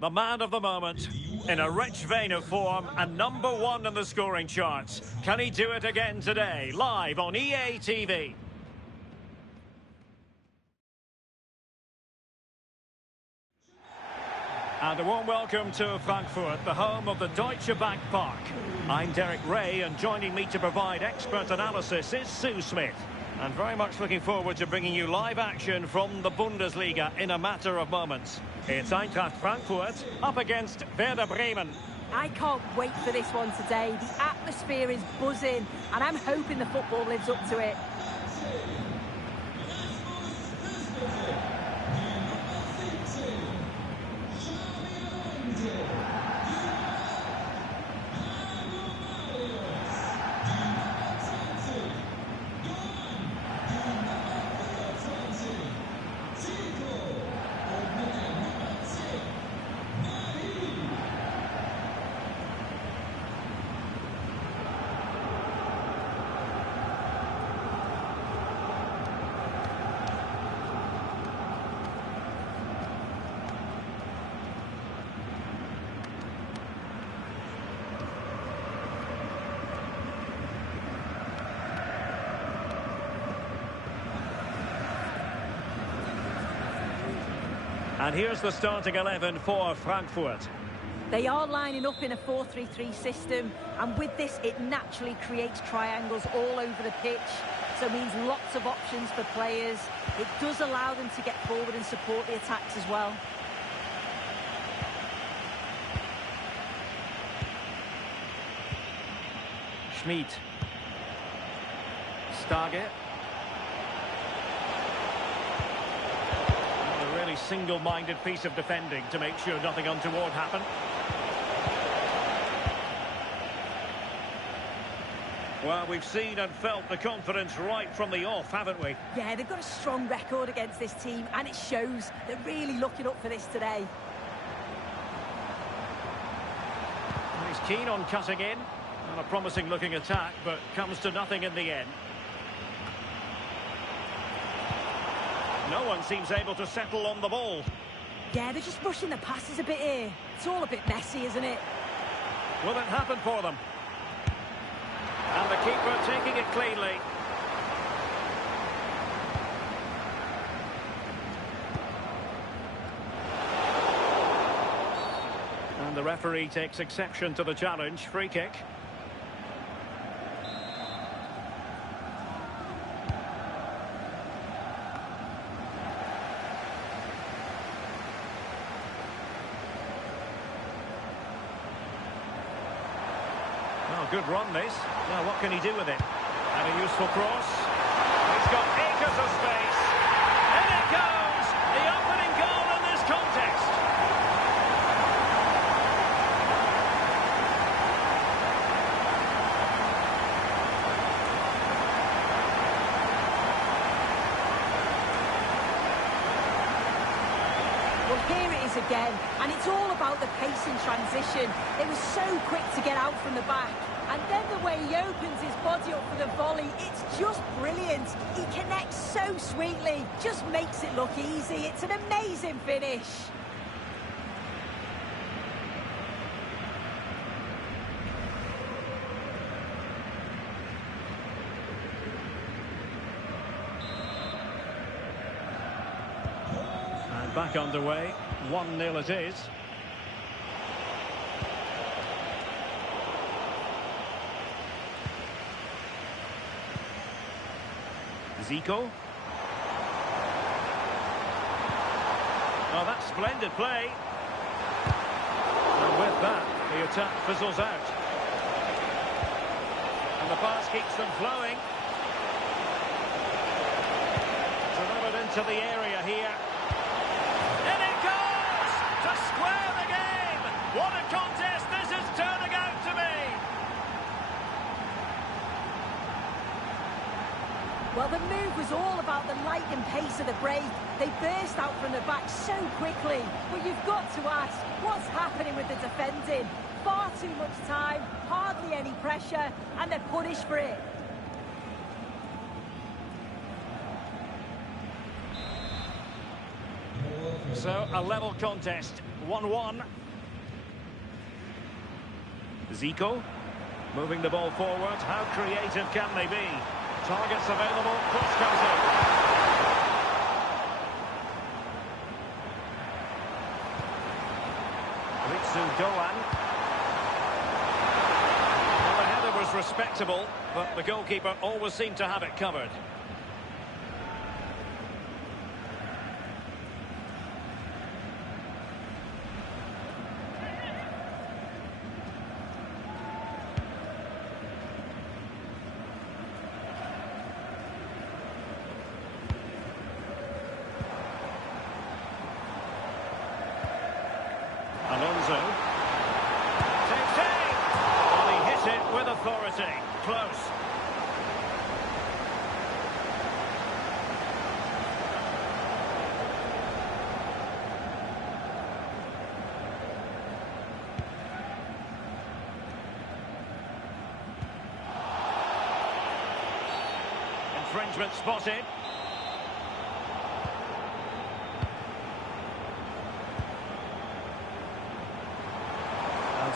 the man of the moment, in a rich vein of form and #1 in the scoring charts. Can he do it again today, live on EA TV? And a warm welcome to Frankfurt, the home of the Deutsche Bank Park. I'm Derek Ray, and joining me to provide expert analysis is Sue Smith. And very much looking forward to bringing you live action from the Bundesliga in a matter of moments. It's Eintracht Frankfurt up against Werder Bremen. I can't wait for this one today. The atmosphere is buzzing, and I'm hoping the football lives up to it. And here's the starting 11 for Frankfurt. They are lining up in a 4-3-3 system, and with this it naturally creates triangles all over the pitch, so it means lots of options for players. It does allow them to get forward and support the attacks as well. Schmid. Stage. A really single-minded piece of defending to make sure nothing untoward happened. Well, we've seen and felt the confidence right from the off, haven't we? Yeah, they've got a strong record against this team, and it shows. They're really looking up for this today. He's keen on cutting in. And a promising-looking attack, but comes to nothing in the end. No one seems able to settle on the ball. Yeah, they're just rushing the passes a bit here. It's all a bit messy, isn't it? Will it happen for them? And the keeper taking it cleanly. And the referee takes exception to the challenge. Free kick. Good run this. Now what can he do with it? And a useful cross. He's got acres of space. And it goes! The opening goal in this contest. Well, here it is again, and it's all about the pace in transition. It was so quick to get out from the back. And then the way he opens his body up for the volley, it's just brilliant. He connects so sweetly, just makes it look easy. It's an amazing finish. And back underway, 1-0 it is. Zico. Oh, that's splendid play. And with that, the attack fizzles out. And the pass keeps them flowing. Delivered into the area here. And it goes! To square the game! What a contest this is turning out to be! Well, the move was all about the lightning pace of the break. They burst out from the back so quickly. But you've got to ask, what's happening with the defending? Far too much time, hardly any pressure, and they're punished for it. So, a level contest, 1-1. Zico, moving the ball forward. How creative can they be? Targets available, cross comes in. Ritsu Doan. Well, the header was respectable, but the goalkeeper always seemed to have it covered. Alonso takes aim. Well, he hit it with authority. Close. Infringement spotted.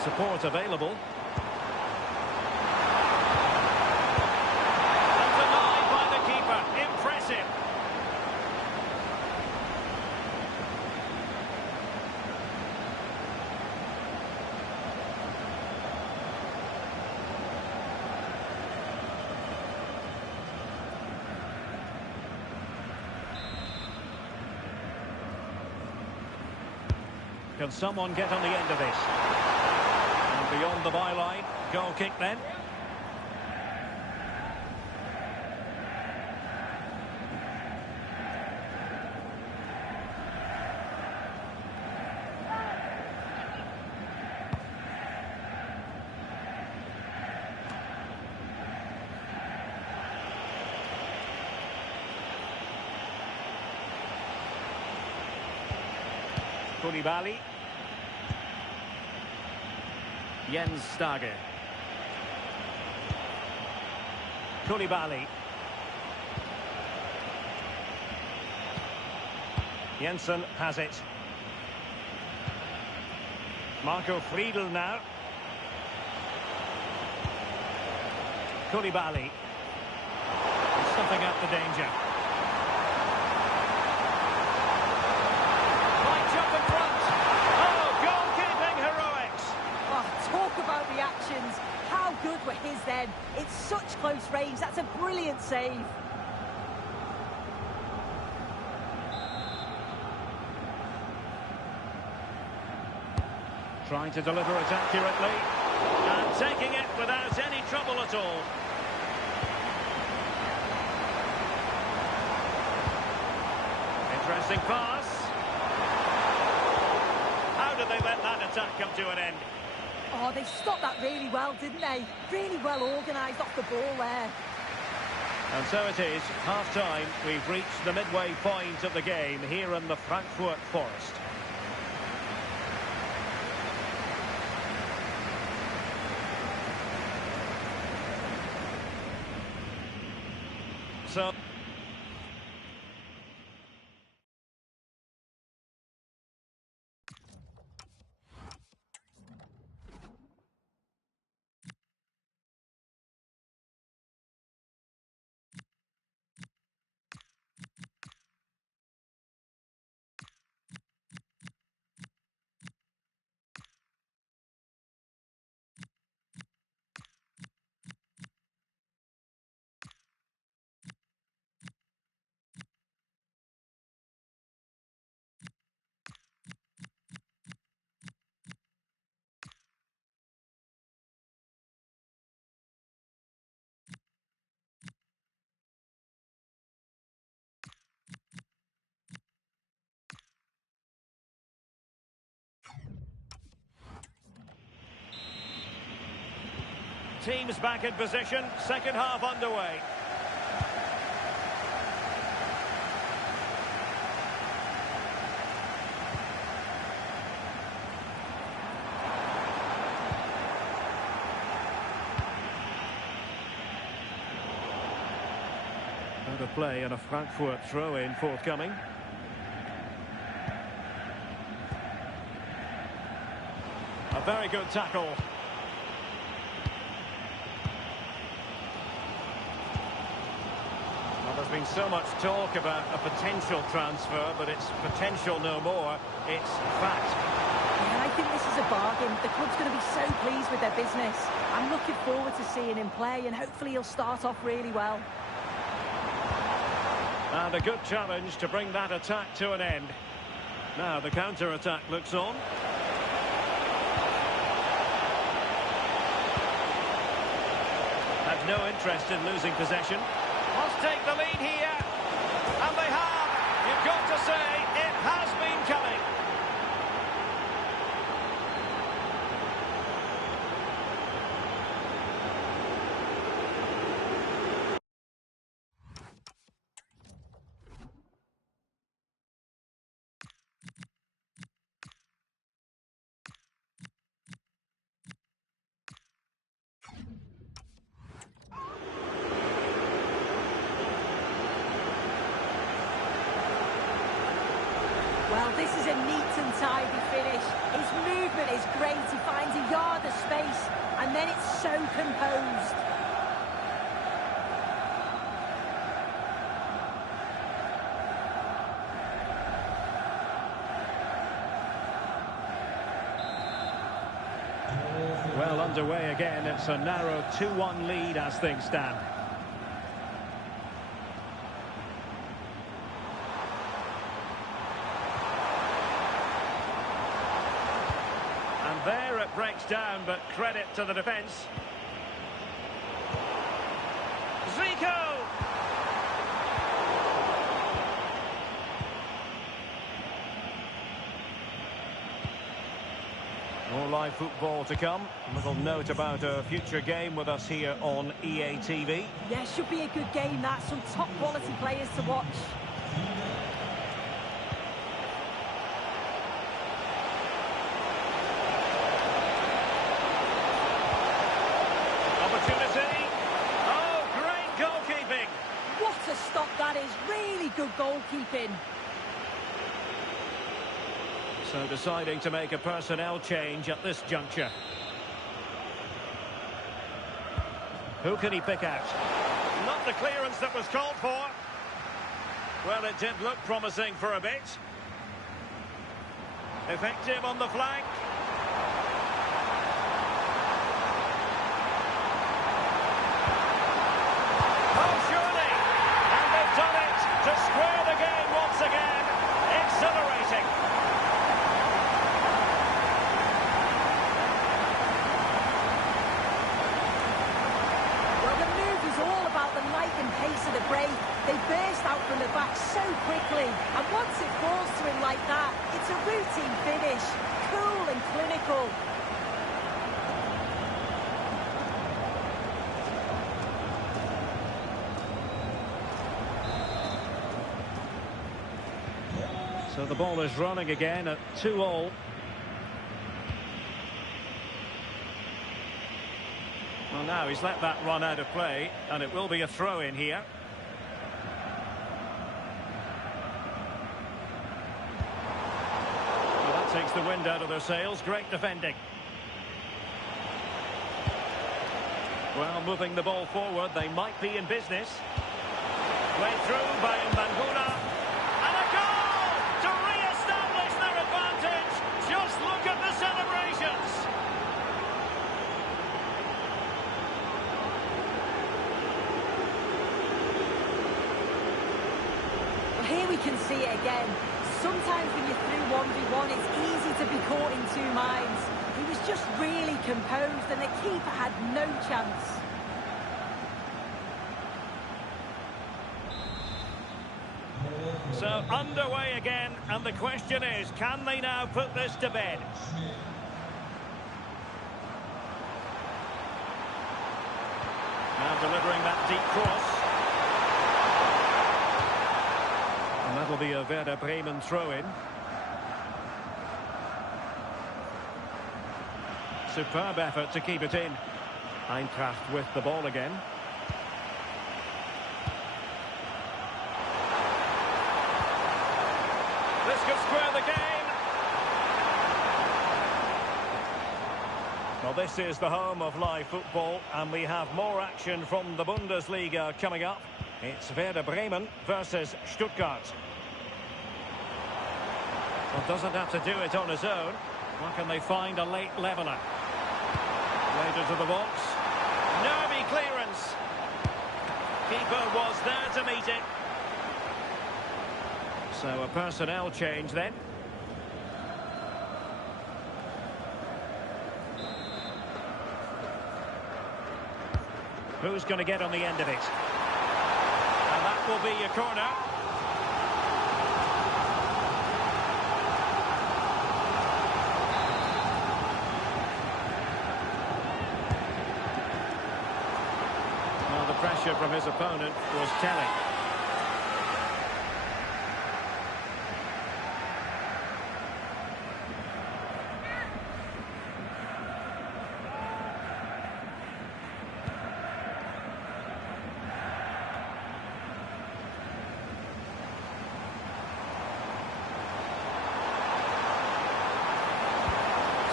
Support available. And denied by the keeper. Impressive. Can someone get on the end of this? Beyond the byline, goal kick then. Koulibaly. Jens Stage. Koulibaly. Jensen has it. Marco Friedl now. Koulibaly. Stuffing out the danger. Right jump in front. Oh, goalkeeping heroics. Oh, talk about the actions. How good were his then? It's such close range. That's a brilliant save. Trying to deliver it accurately. And taking it without any trouble at all. Interesting pass. How did they let that attack come to an end? Oh, they stopped that really well, didn't they? Really well organised off the ball there. And so it is, half-time. We've reached the midway point of the game here in the Frankfurt Forest. So... Teams back in position, second half underway. Out of play and a Frankfurt throw-in forthcoming. very good tackle. Well, there's been so much talk about a potential transfer, but it's potential no more. It's fact. Yeah, I think this is a bargain. The club's going to be so pleased with their business. I'm looking forward to seeing him play, and hopefully he'll start off really well. And a good challenge to bring that attack to an end. Now the counter-attack looks on. Had no interest in losing possession. Must take the lead here. And they have. You've got to say, it has been coming. Well, this is a neat and tidy finish. His movement is great. He finds a yard of space, and then it's so composed. Well, underway again. It's a narrow 2-1 lead as things stand. There it breaks down, but credit to the defence. Zico! More live football to come. A little note about a future game with us here on EA TV. Yeah, should be a good game, that. Some top quality players to watch. Stop, that is really good goalkeeping. So deciding to make a personnel change at this juncture. Who can he pick out? Not the clearance that was called for. Well, it did look promising for a bit. Effective on the flank. To square the game once again. Exhilarating. Well, the move is all about the light and pace of the break. They burst out from the back so quickly. And once it falls to him like that, it's a routine finish. Cool and clinical. So the ball is running again at 2-2. Well, now he's let that run out of play, and it will be a throw-in here. Well, that takes the wind out of their sails. Great defending. Well, moving the ball forward, they might be in business. Played through by Mbangula. Just look at the celebrations. Well, here we can see it again. Sometimes when you're through 1v1, it's easy to be caught in two minds. He was just really composed, and the keeper had no chance. So underway again, and the question is, can they now put this to bed? Now delivering that deep cross. And that'll be a Werder Bremen throw-in. Superb effort to keep it in. Eintrachta with the ball again. This could square the game. Well, this is the home of live football, and we have more action from the Bundesliga coming up. It's Werder Bremen versus Stuttgart. Well, doesn't have to do it on his own. Why can they find a late leveller? Played into the box. Nervy clearance. Keeper was there to meet it. So a personnel change then. Who's going to get on the end of it? And that will be a corner. Well, the pressure from his opponent was telling.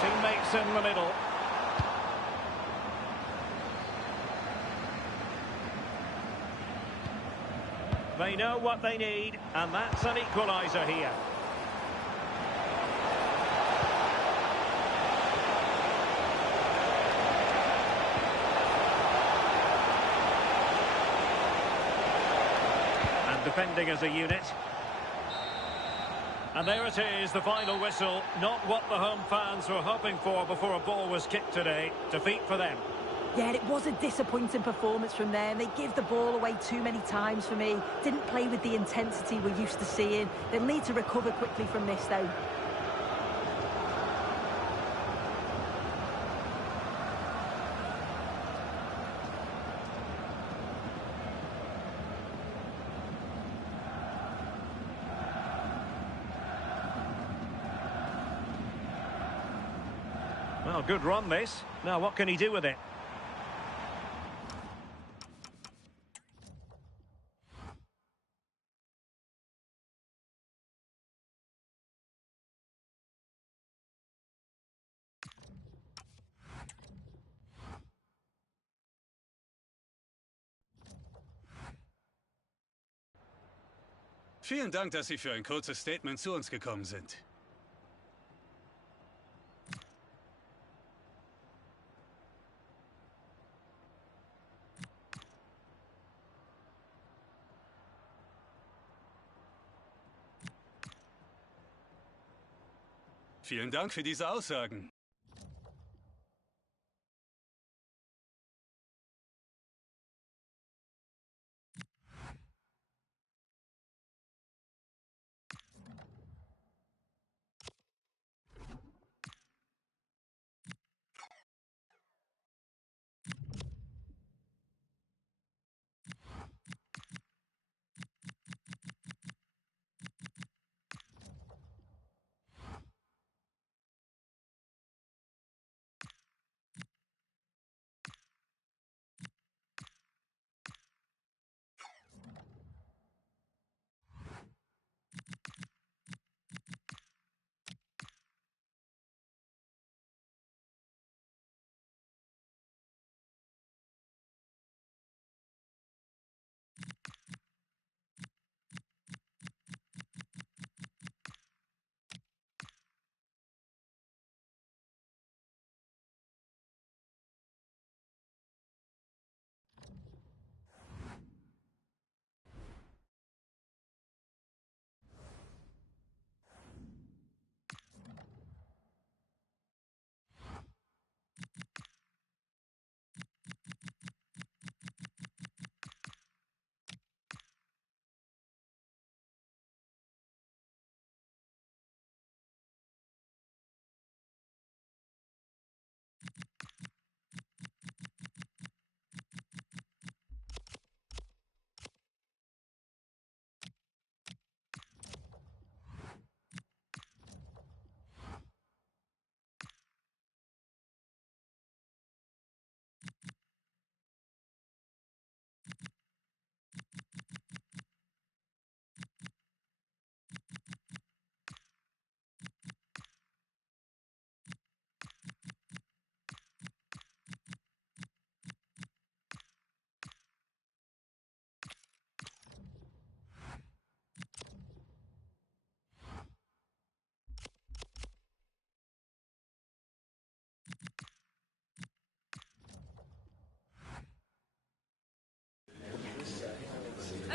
Teammates in the middle. They know what they need, and that's an equaliser here. And defending as a unit. And there it is, the final whistle. Not what the home fans were hoping for before a ball was kicked today. Defeat for them. Yeah, it was a disappointing performance from them. They give the ball away too many times for me. Didn't play with the intensity we're used to seeing. They'll need to recover quickly from this, though. Well, good run this. Now, what can he do with it? Vielen Dank, dass Sie für ein kurzes Statement zu uns gekommen sind. Vielen Dank für diese Aussagen.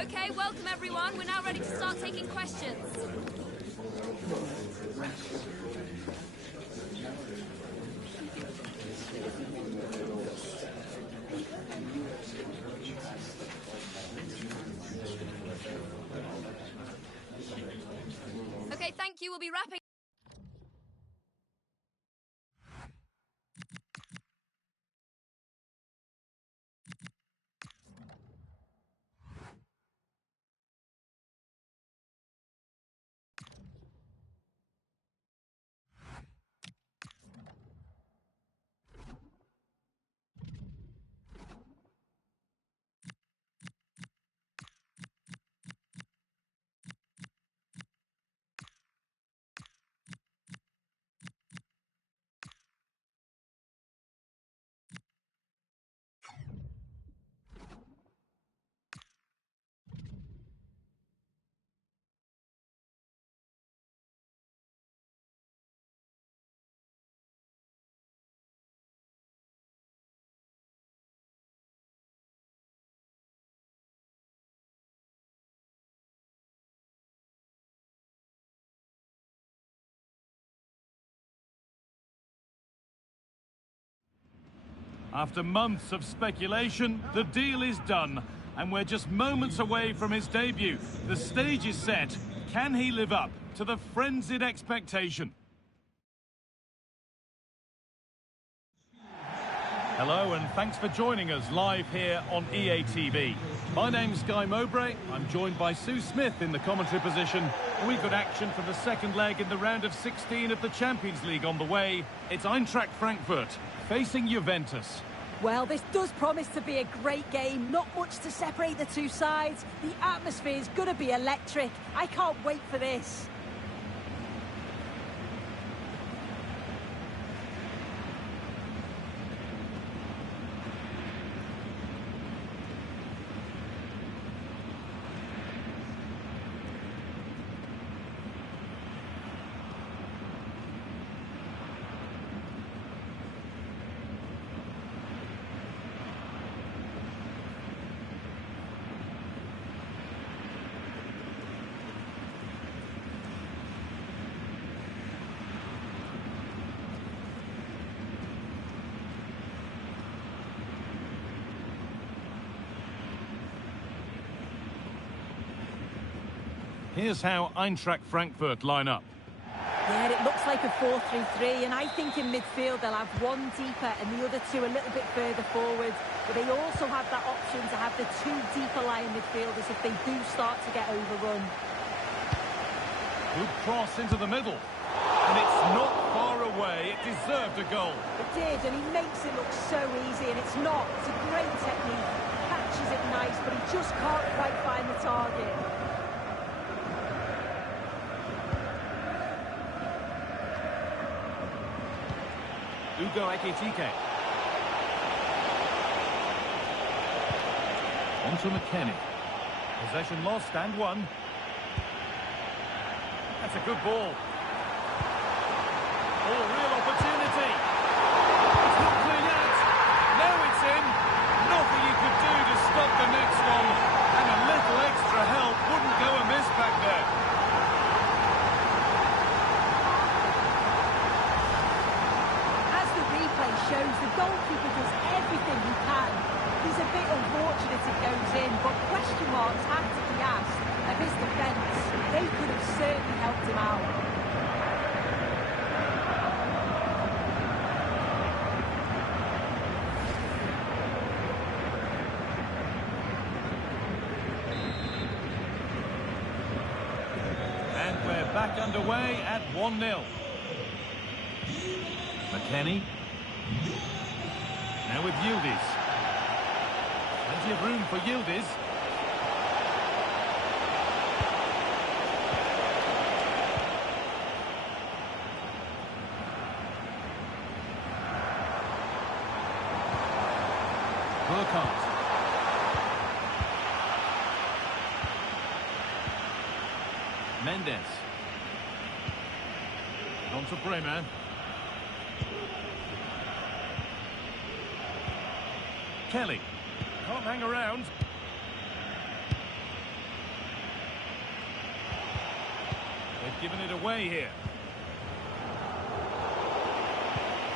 Okay, welcome everyone. We're now ready to start taking questions. Okay, thank you. We'll be wrapping. After months of speculation, the deal is done, and we're just moments away from his debut. The stage is set. Can he live up to the frenzied expectation? Hello, and thanks for joining us live here on EA TV. My name's Guy Mowbray. I'm joined by Sue Smith in the commentary position. We've got action for the second leg in the round of 16 of the Champions League on the way. It's Eintracht Frankfurt facing Juventus. Well, this does promise to be a great game. Not much to separate the two sides. The atmosphere is going to be electric. I can't wait for this. Here's how Eintracht Frankfurt line up. Yeah, it looks like a 4-3-3, and I think in midfield they'll have one deeper and the other two a little bit further forward. But they also have that option to have the two deeper lying midfielders if they do start to get overrun. Good cross into the middle. And it's not far away. It deserved a goal. It did, and he makes it look so easy, and it's not. It's a great technique. Catches it nice, but he just can't quite find the target. Ugo Ekitike. On to McKennie. Possession lost and won. That's a good ball. Oh, real opportunity. It's not clear yet. Now it's in. Nothing you could do to stop the next one. And a little extra help wouldn't go amiss back there. Shows the goalkeeper does everything he can. He's a bit unfortunate it goes in, but question marks have to be asked of his defence. They could have certainly helped him out. And we're back underway at 1-0. McKennie. Now with Yildiz. Plenty of room for Yildiz. Burkhardt. Mendes. On to Bremer. Kelly. Can't hang around. They've given it away here.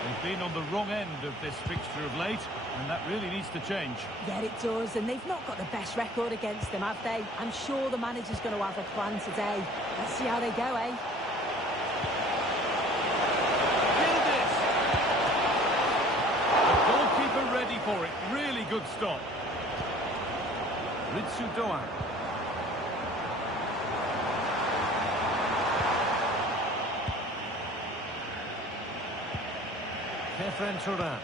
They've been on the wrong end of this fixture of late, and that really needs to change. Yeah, it does, and they've not got the best record against them, have they? I'm sure the manager's going to have a plan today. Let's see how they go, eh? Goalkeeper ready for it. Really good stop. Ritsu Doan. Kefren Turan.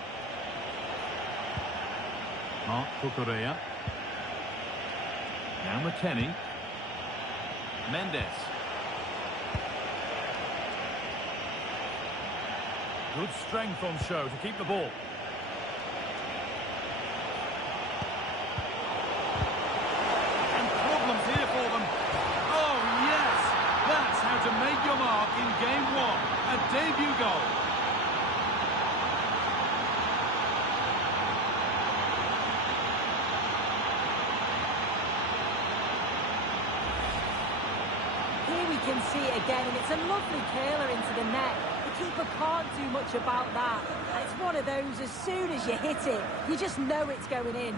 Mark Cucurella. Now McKennie. Mendes. Good strength on show to keep the ball. And problems here for them. Oh, yes! That's how to make your mark in game one. A debut goal. Here we can see it again, and it's a lovely curler into the net. The keeper can't do much about that. And it's one of those, as soon as you hit it, you just know it's going in.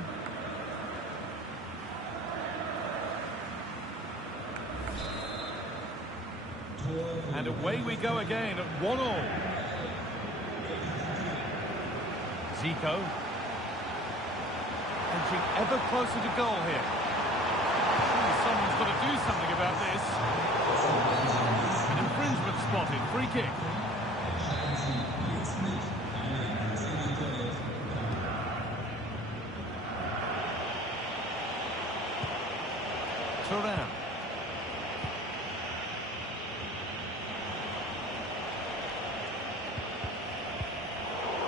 And away we go again at 1-1. Zico. Edging ever closer to goal here. Surely someone's got to do something about this. An infringement spotted. Free kick. Turan.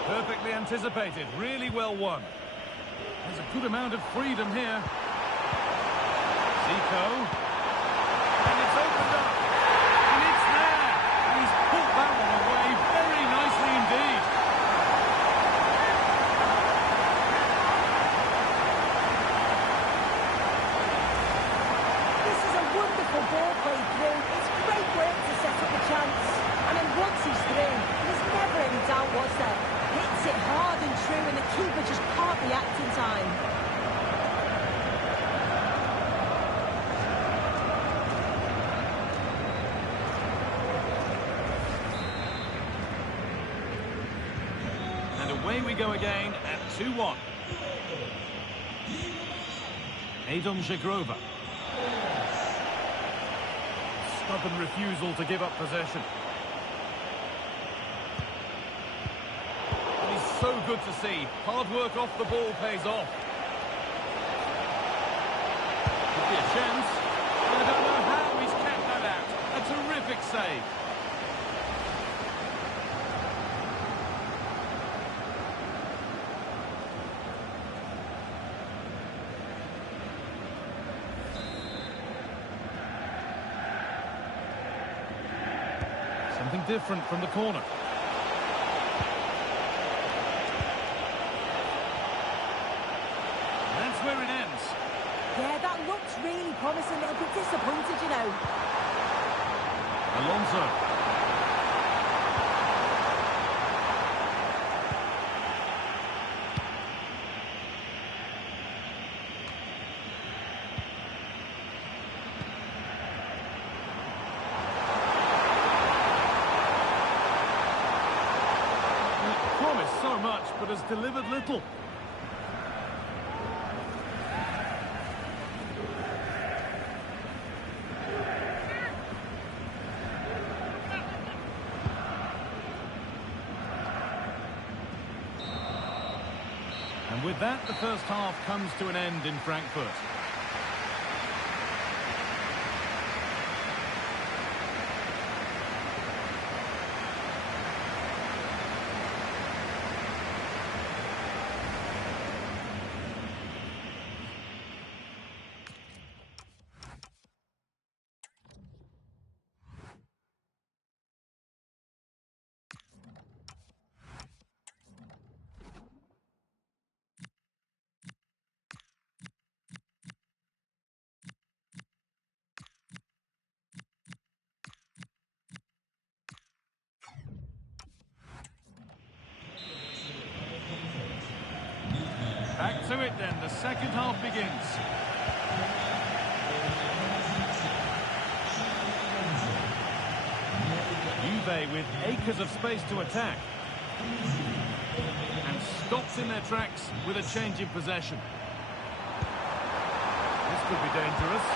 Perfectly anticipated, really well won. There's a good amount of freedom here. Zico. And it's opened up. And it's there. And he's put that one away very nicely indeed. This is a wonderful ball played through. It's great work to set up the chance. And then once he's through, there's never any doubt, was there? Hits it hard and true, and the keeper just can't react in time. And away we go again at 2-1. Adon Żegrova. Stubborn refusal to give up possession. So good to see. Hard work off the ball pays off. Could be a chance. I don't know how he's kept that out. A terrific save. Something different from the corner. Where it ends. Yeah, that looks really promising. They'll be disappointed, you know. Alonso. It promised so much, but has delivered little. And with that, the first half comes to an end in Frankfurt. second half begins. Juve with acres of space to attack. And stops in their tracks with a change in possession. This could be dangerous.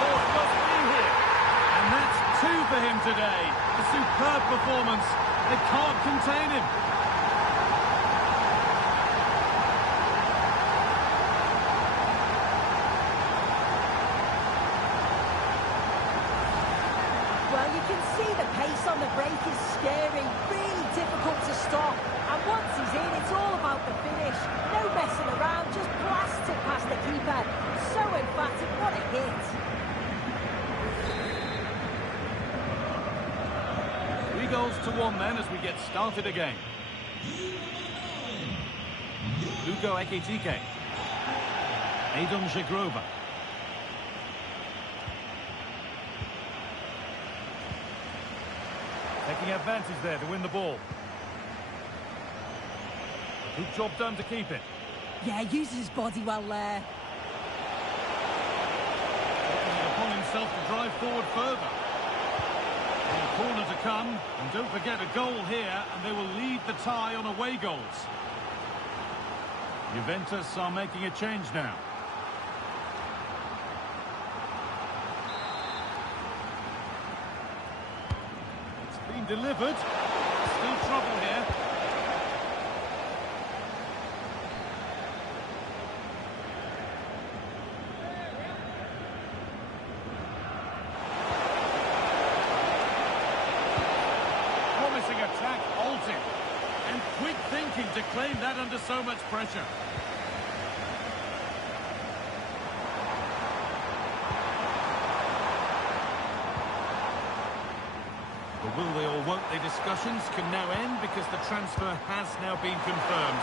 Force must be here. And that's 2 for him today. A superb performance. They can't contain him. Well, you can see the pace on the break is scary, really difficult to stop. And once he's in, it's all about the finish. No messing around, just blast it past the keeper. So emphatic, what a hit. 3 goals to 1 then as we get started again. Ugo Ekitike. Adon Żegrova. Taking advantage there to win the ball. Good job done to keep it. Yeah, uses his body well there. Taking it upon himself to drive forward further. And a corner to come. And don't forget a goal here, and they will lead the tie on away goals. Juventus are making a change now. Delivered. Still trouble here. Promising attack halted. And quick thinking to claim that under so much pressure. The will they or won't they discussions can now end because the transfer has now been confirmed.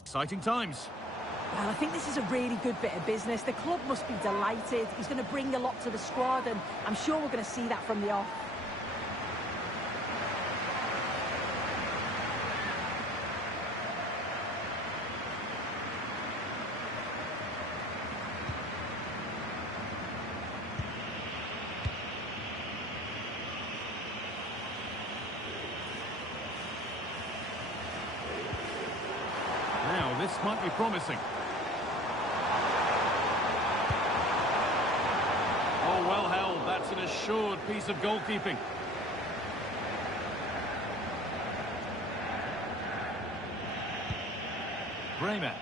Exciting times. Well, I think this is a really good bit of business. The club must be delighted. He's going to bring a lot to the squad, and I'm sure we're going to see that from the off. Now, this might be promising. Oh, well held. That's an assured piece of goalkeeping. Bremer.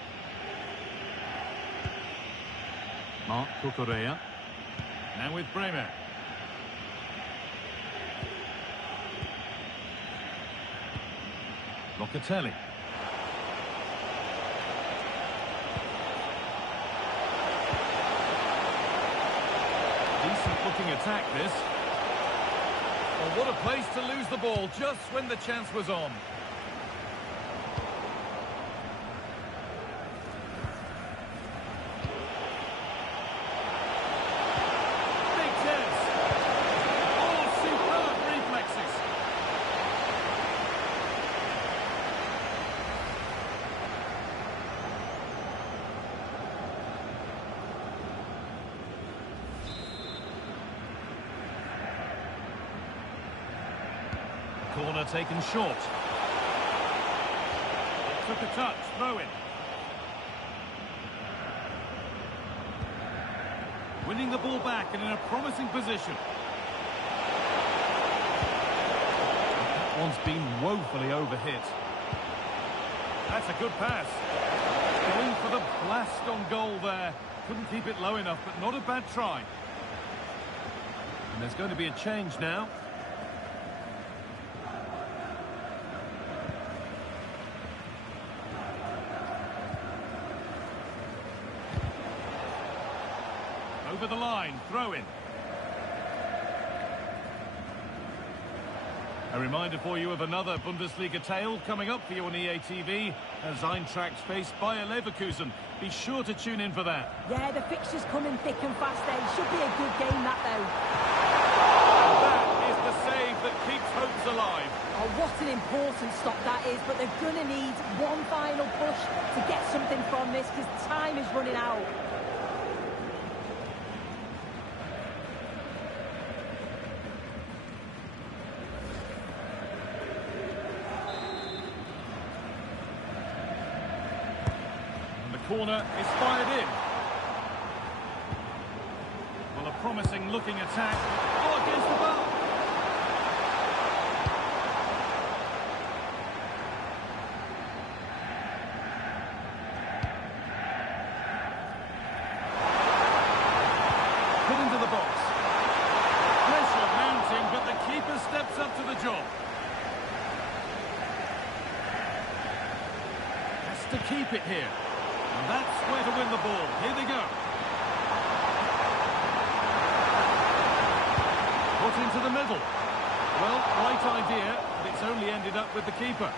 Mark Cucurella. Now with Bremer. Locatelli. Decent-looking attack, this. Oh, what a place to lose the ball just when the chance was on. Big chance. Oh, superb reflexes. Corner taken short. Took a touch, throw in. Winning the ball back and in a promising position. That one's been woefully overhit. That's a good pass. Going for the blast on goal there. Couldn't keep it low enough, but not a bad try. And there's going to be a change now. Over the line, throw in. A reminder for you of another Bundesliga tale coming up for you on EA TV as Eintracht face Bayer Leverkusen. Be sure to tune in for that. Yeah, the fixtures coming thick and fast there. Should be a good game, that, though. That is the save that keeps hopes alive. Oh, what an important stop that is, but they're going to need one final push to get something from this because time is running out. Corner is fired in. Well, a promising looking attack. Oh, against the bar. Put into the box. Pressure mounting, but the keeper steps up to the job. Has to keep it here. And that's where to win the ball. Here they go. Put into the middle. Well, right idea, but it's only ended up with the keeper.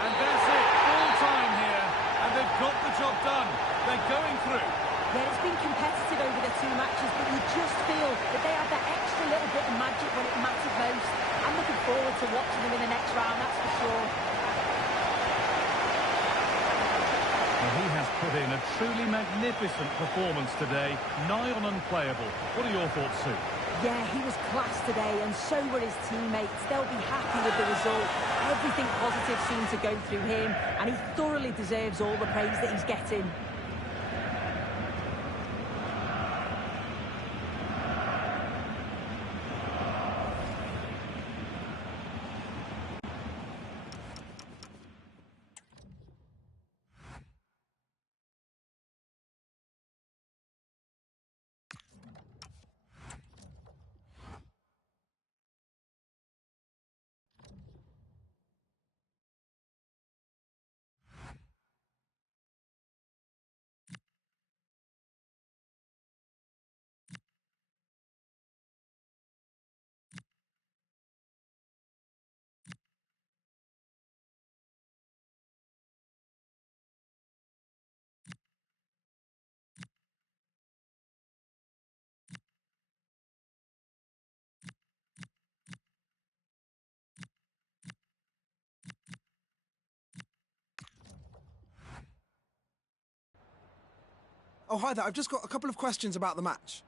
And that's it. Full time here. And they've got the job done. They're going through. Yeah, it's been competitive over the two matches, but you just feel that they have that extra little bit of magic when it mattered most. I'm looking forward to watching them in the next round, that's for sure. Well, he has put in a truly magnificent performance today, nigh on unplayable. What are your thoughts, Sue? Yeah, he was class today, and so were his teammates. They'll be happy with the result. Everything positive seemed to go through him, and he thoroughly deserves all the praise that he's getting. Oh, hi there. I've just got a couple of questions about the match.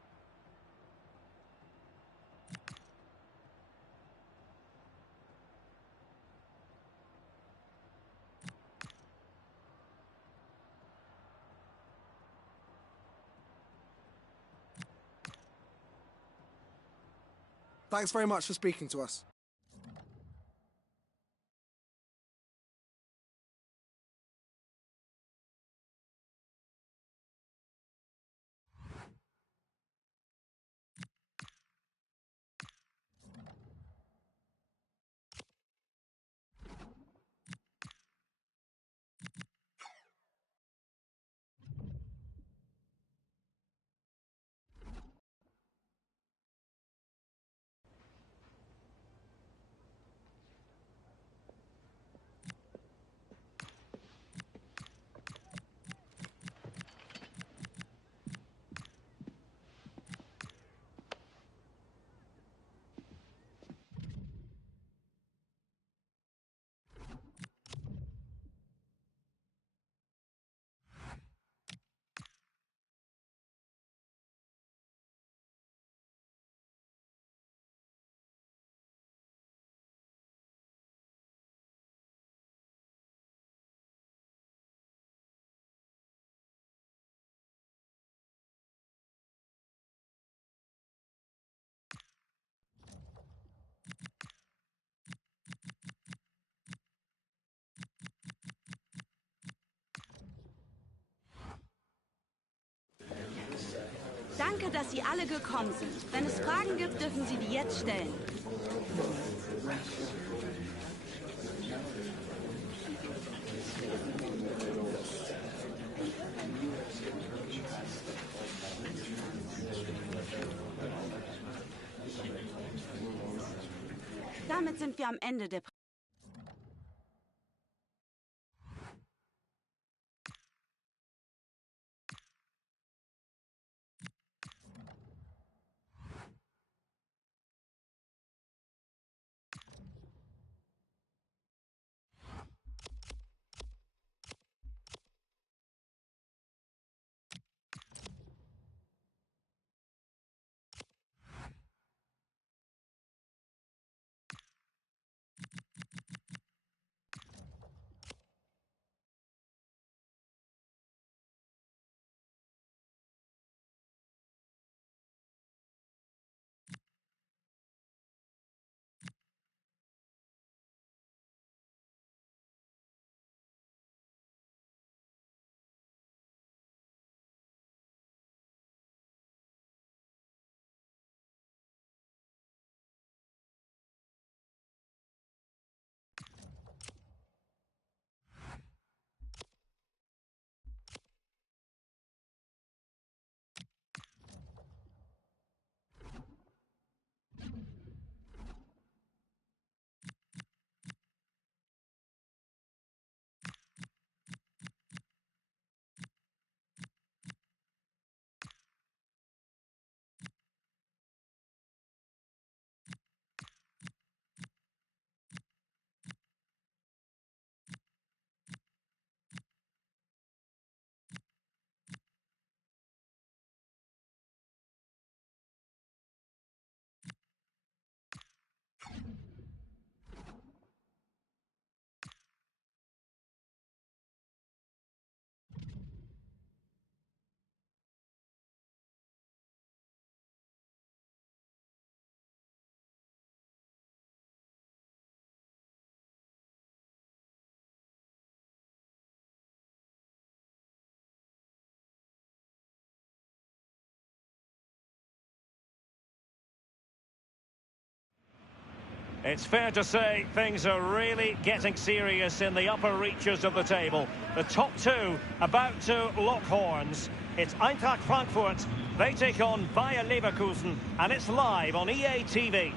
Thanks very much for speaking to us. Danke, dass Sie alle gekommen sind. Wenn es Fragen gibt, dürfen Sie die jetzt stellen. sind wir am Ende der It's fair to say things are really getting serious in the upper reaches of the table. The top two about to lock horns. It's Eintracht Frankfurt. They take on Bayer Leverkusen, and it's live on EA TV.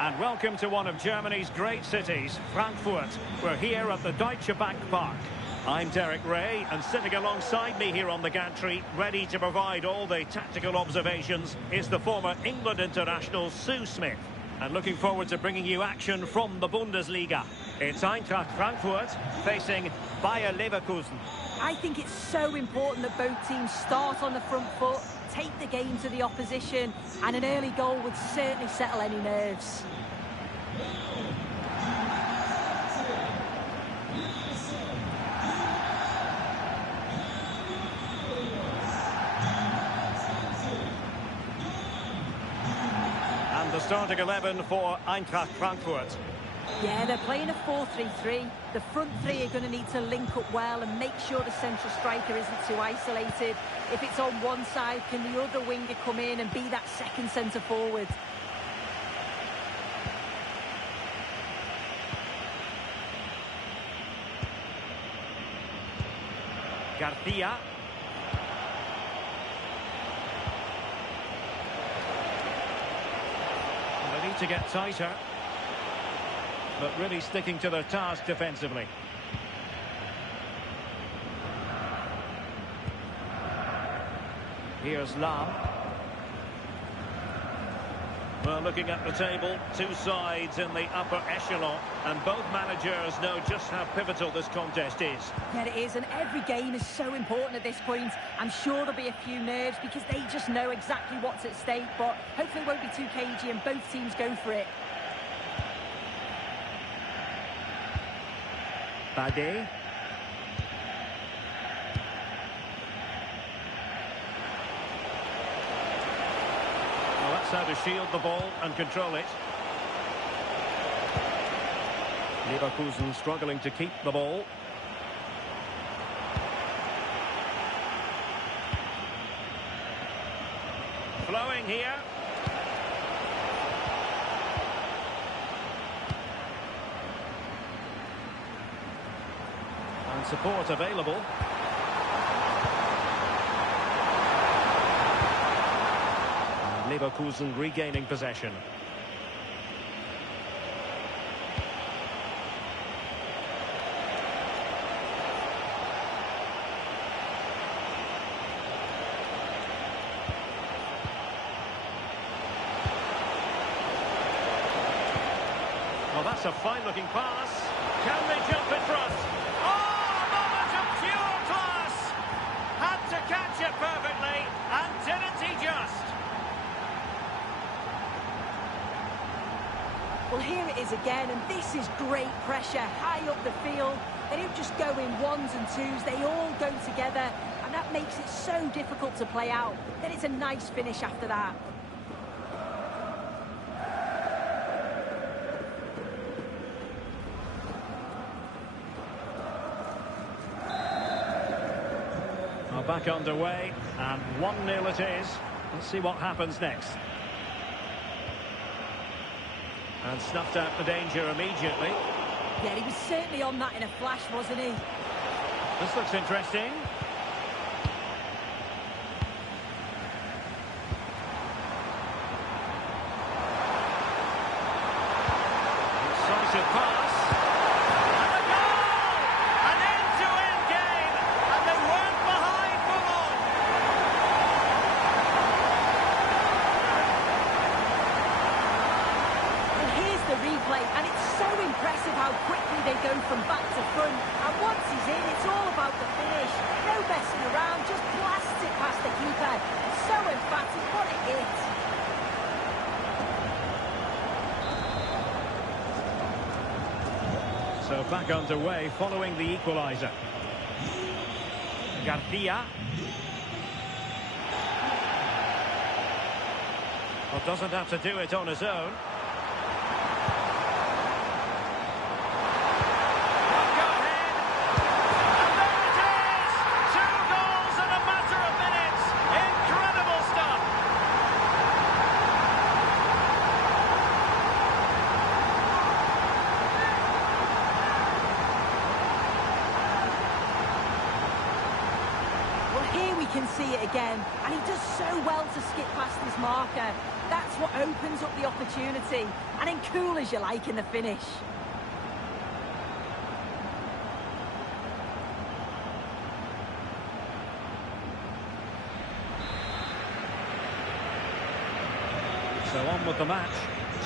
And welcome to one of Germany's great cities, Frankfurt. We're here at the Deutsche Bank Park. I'm Derek Ray, and sitting alongside me here on the gantry, ready to provide all the tactical observations, is the former England international Sue Smith. And looking forward to bringing you action from the Bundesliga. It's Eintracht Frankfurt facing Bayer Leverkusen. I think it's so important that both teams start on the front foot, take the game to the opposition, and an early goal would certainly settle any nerves. And the starting 11 for Eintracht Frankfurt. Yeah, they're playing a 4-3-3. The front three are going to need to link up well and make sure the central striker isn't too isolated. If it's on one side, can the other winger come in and be that second centre forward? Garcia. They need to get tighter, but really sticking to their task defensively. Here's Lam. Well, looking at the table, two sides in the upper echelon, and both managers know just how pivotal this contest is. Yeah, it is, and every game is so important at this point. I'm sure there'll be a few nerves because they just know exactly what's at stake, but hopefully it won't be too cagey and both teams go for it. Bade. Well, that's how to shield the ball and control it. Leverkusen struggling to keep the ball. Flowing here. And support available. Leverkusen regaining possession. Well, that's a fine-looking pass. Can they jump in front? Oh, a moment of pure class! Had to catch it perfectly, and didn't he just? Well, here it is again, and this is great pressure, high up the field. They don't just go in ones and twos, they all go together, and that makes it so difficult to play out. Then it's a nice finish after that. Back underway, and 1-0 it is. Let's see what happens next. And snuffed out the danger immediately. Yeah, he was certainly on that in a flash, wasn't he? This looks interesting. Decisive pass. And it's so impressive how quickly they go from back to front. And once he's in, it's all about the finish. No messing around, just blast it past the keeper. So emphatic, what a hit. So back underway following the equaliser. Garcia. Well, doesn't have to do it on his own. Can see it again, and he does so well to skip past his marker. That's what opens up the opportunity, and then cool as you like in the finish. So on with the match.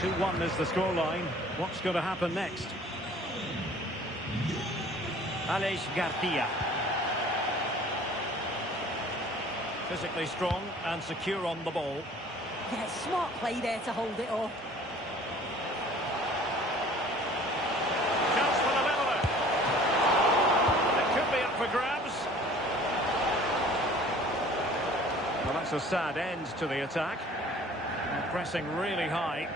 2-1 is the scoreline. What's going to happen next? Alex Garcia. Physically strong and secure on the ball. Yeah, smart play there to hold it up. Chance for the leveller. It could be up for grabs. Well, that's a sad end to the attack. And pressing really high.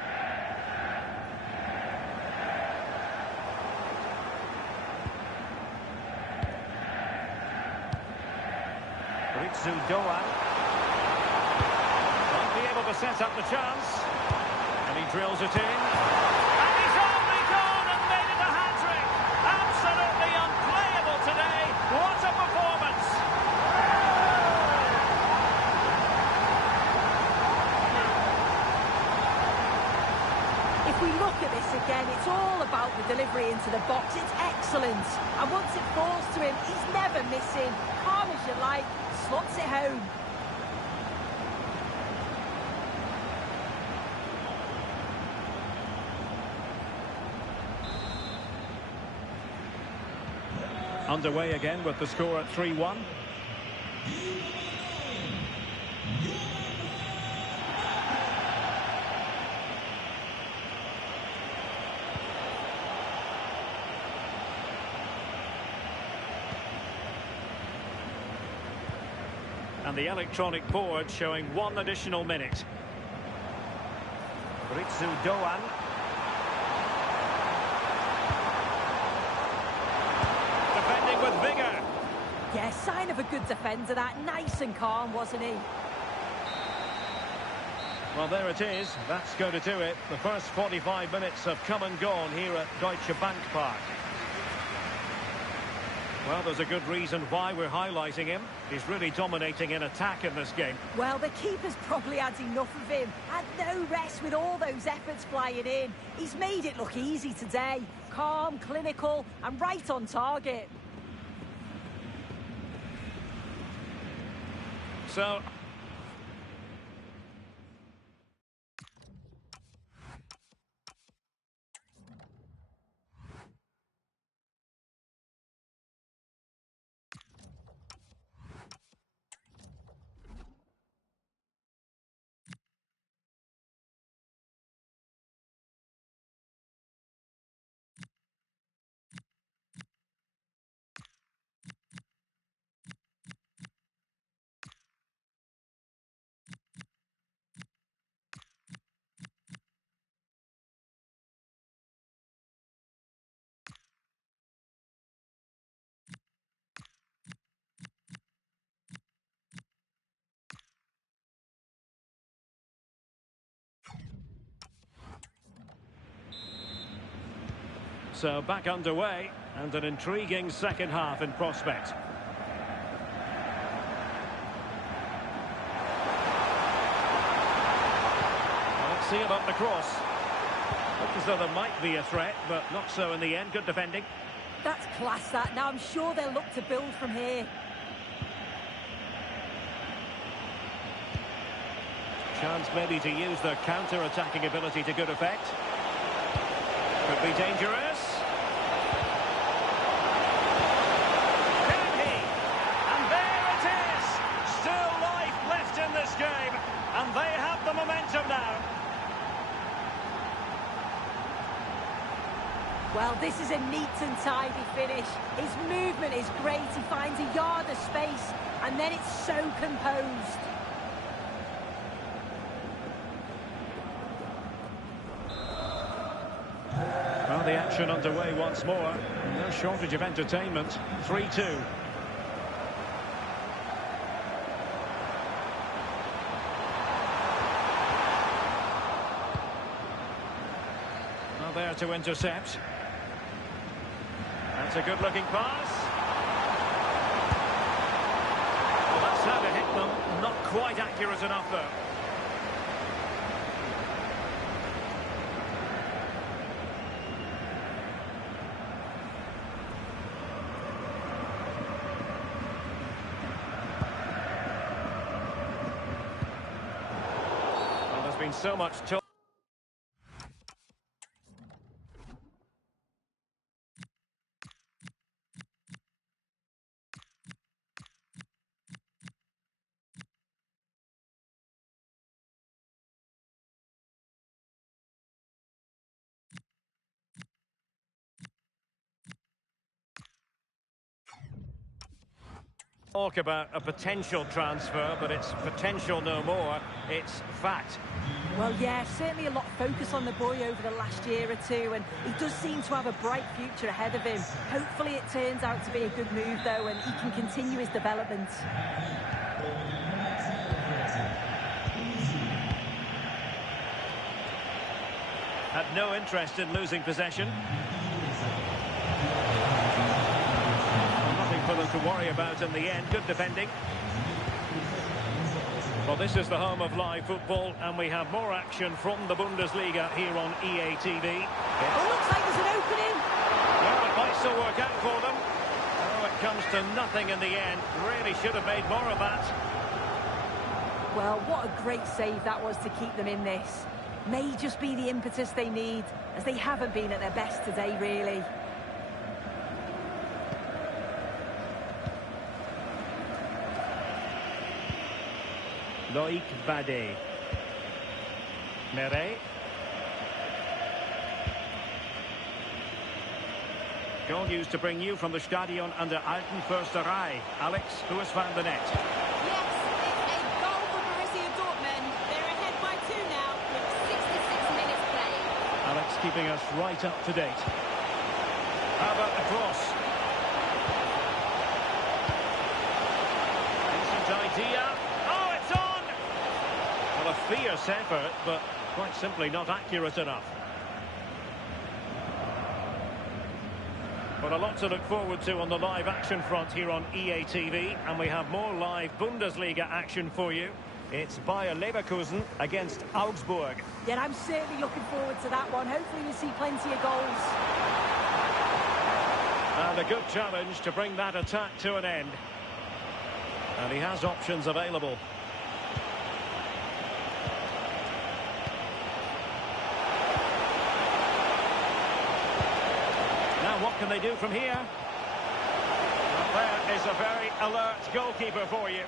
Doan won't be able to set up the chance, and he drills it in, and he's only gone and made it a hat-trick. Absolutely unplayable today. What a performance! If we look at this again, it's all about the delivery into the box. It's excellent, and once it falls to him, he's never missing. Calm as you like. Slots it home. Underway again with the score at 3-1. And the electronic board showing 1 additional minute. Doan. Defending with vigour. Yeah, sign of a good defender, that. Nice and calm, wasn't he? Well, there it is. That's going to do it. The first 45 minutes have come and gone here at Deutsche Bank Park. Well, there's a good reason why we're highlighting him. He's really dominating in attack in this game. Well, the keeper's probably had enough of him. Had no rest with all those efforts flying in. He's made it look easy today. Calm, clinical, and right on target. So... So back underway, and an intriguing second half in prospect. Let's see about the cross. Looks as though there might be a threat, but not so in the end. Good defending. That's class, that. Now I'm sure they'll look to build from here. Chance maybe to use their counter-attacking ability to good effect. Could be dangerous. Can he? And there it is! Still life left in this game. And they have the momentum now. Well, this is a neat and tidy finish. His movement is great. He finds a yard of space, and then it's so composed. Well, the action underway once more. No shortage of entertainment. 3-2. Well, there to intercept. That's a good-looking pass. Well, that's how to hit them. Not quite accurate enough, though. Been so much talk. Talk about a potential transfer, but it's potential no more. It's fact. Well, yeah, certainly a lot of focus on the boy over the last year or two, and he does seem to have a bright future ahead of him. Hopefully it turns out to be a good move, though, and he can continue his development. Had no interest in losing possession. Nothing for them to worry about in the end. Good defending. Well, this is the home of live football, and we have more action from the Bundesliga here on EA TV. Oh, looks like there's an opening. Well, it might still work out for them. Oh, it comes to nothing in the end. Really should have made more of that. Well, what a great save that was to keep them in this. May just be the impetus they need, as they haven't been at their best today, really. Loïc Badet. Meret. Goal used to bring you from the Stadion an der Alten Försterei. Alex, who has found the net? Yes, it's a goal for Borussia Dortmund. They're ahead by 2 now with 66 minutes played. Alex keeping us right up to date. How about the cross? Decent idea. Oh, it's on! Well, a fierce effort, but quite simply not accurate enough. But a lot to look forward to on the live action front here on EA TV, and we have more live Bundesliga action for you. It's Bayer Leverkusen against Augsburg. Yeah, I'm certainly looking forward to that one. Hopefully we'll see plenty of goals. And a good challenge to bring that attack to an end. And he has options available. Now what can they do from here? Well, there is a very alert goalkeeper for you.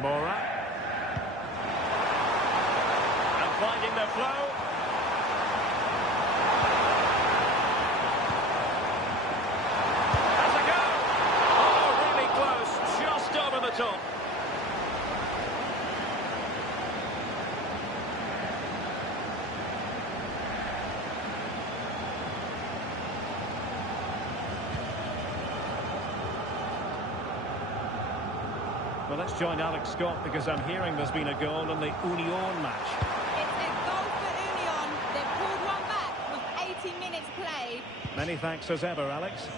Mora. And finding the flow. Has a go. Oh, really close. Just over the top. Well, let's join Alex Scott because I'm hearing there's been a goal in the Union match. It's a goal for Union. They've pulled one back with 80 minutes played. Many thanks as ever, Alex.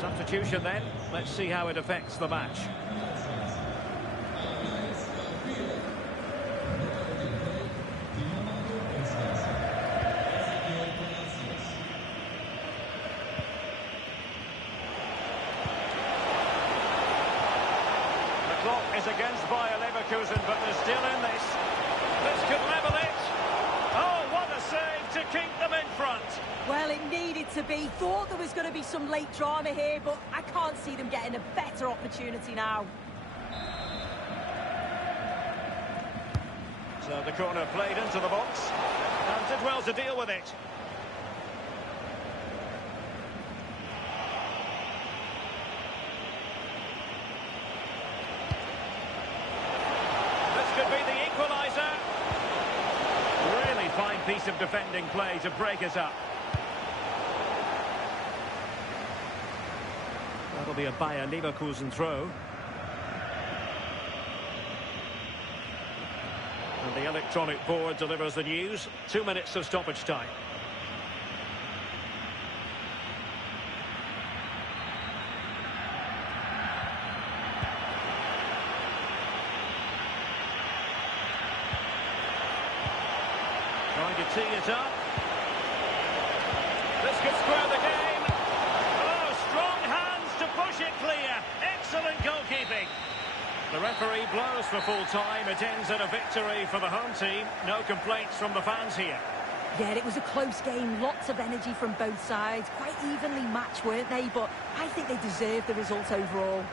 Substitution then. Let's see how it affects the match. Is against Bayer Leverkusen, but they're still in this. This could level it. Oh, what a save to keep them in front. Well, it needed to be. Thought there was going to be some late drama here, but I can't see them getting a better opportunity now. So the corner played into the box and did well to deal with it. Could be the equaliser. Really fine piece of defending play to break us up. That'll be a Bayer Leverkusen throw. And the electronic board delivers the news. 2 minutes of stoppage time. Trying to tee it up. This could square the game. Oh, strong hands to push it clear. Excellent goalkeeping. The referee blows for full time. It ends in a victory for the home team. No complaints from the fans here. Yeah, it was a close game. Lots of energy from both sides. Quite evenly matched, weren't they? But I think they deserved the result overall.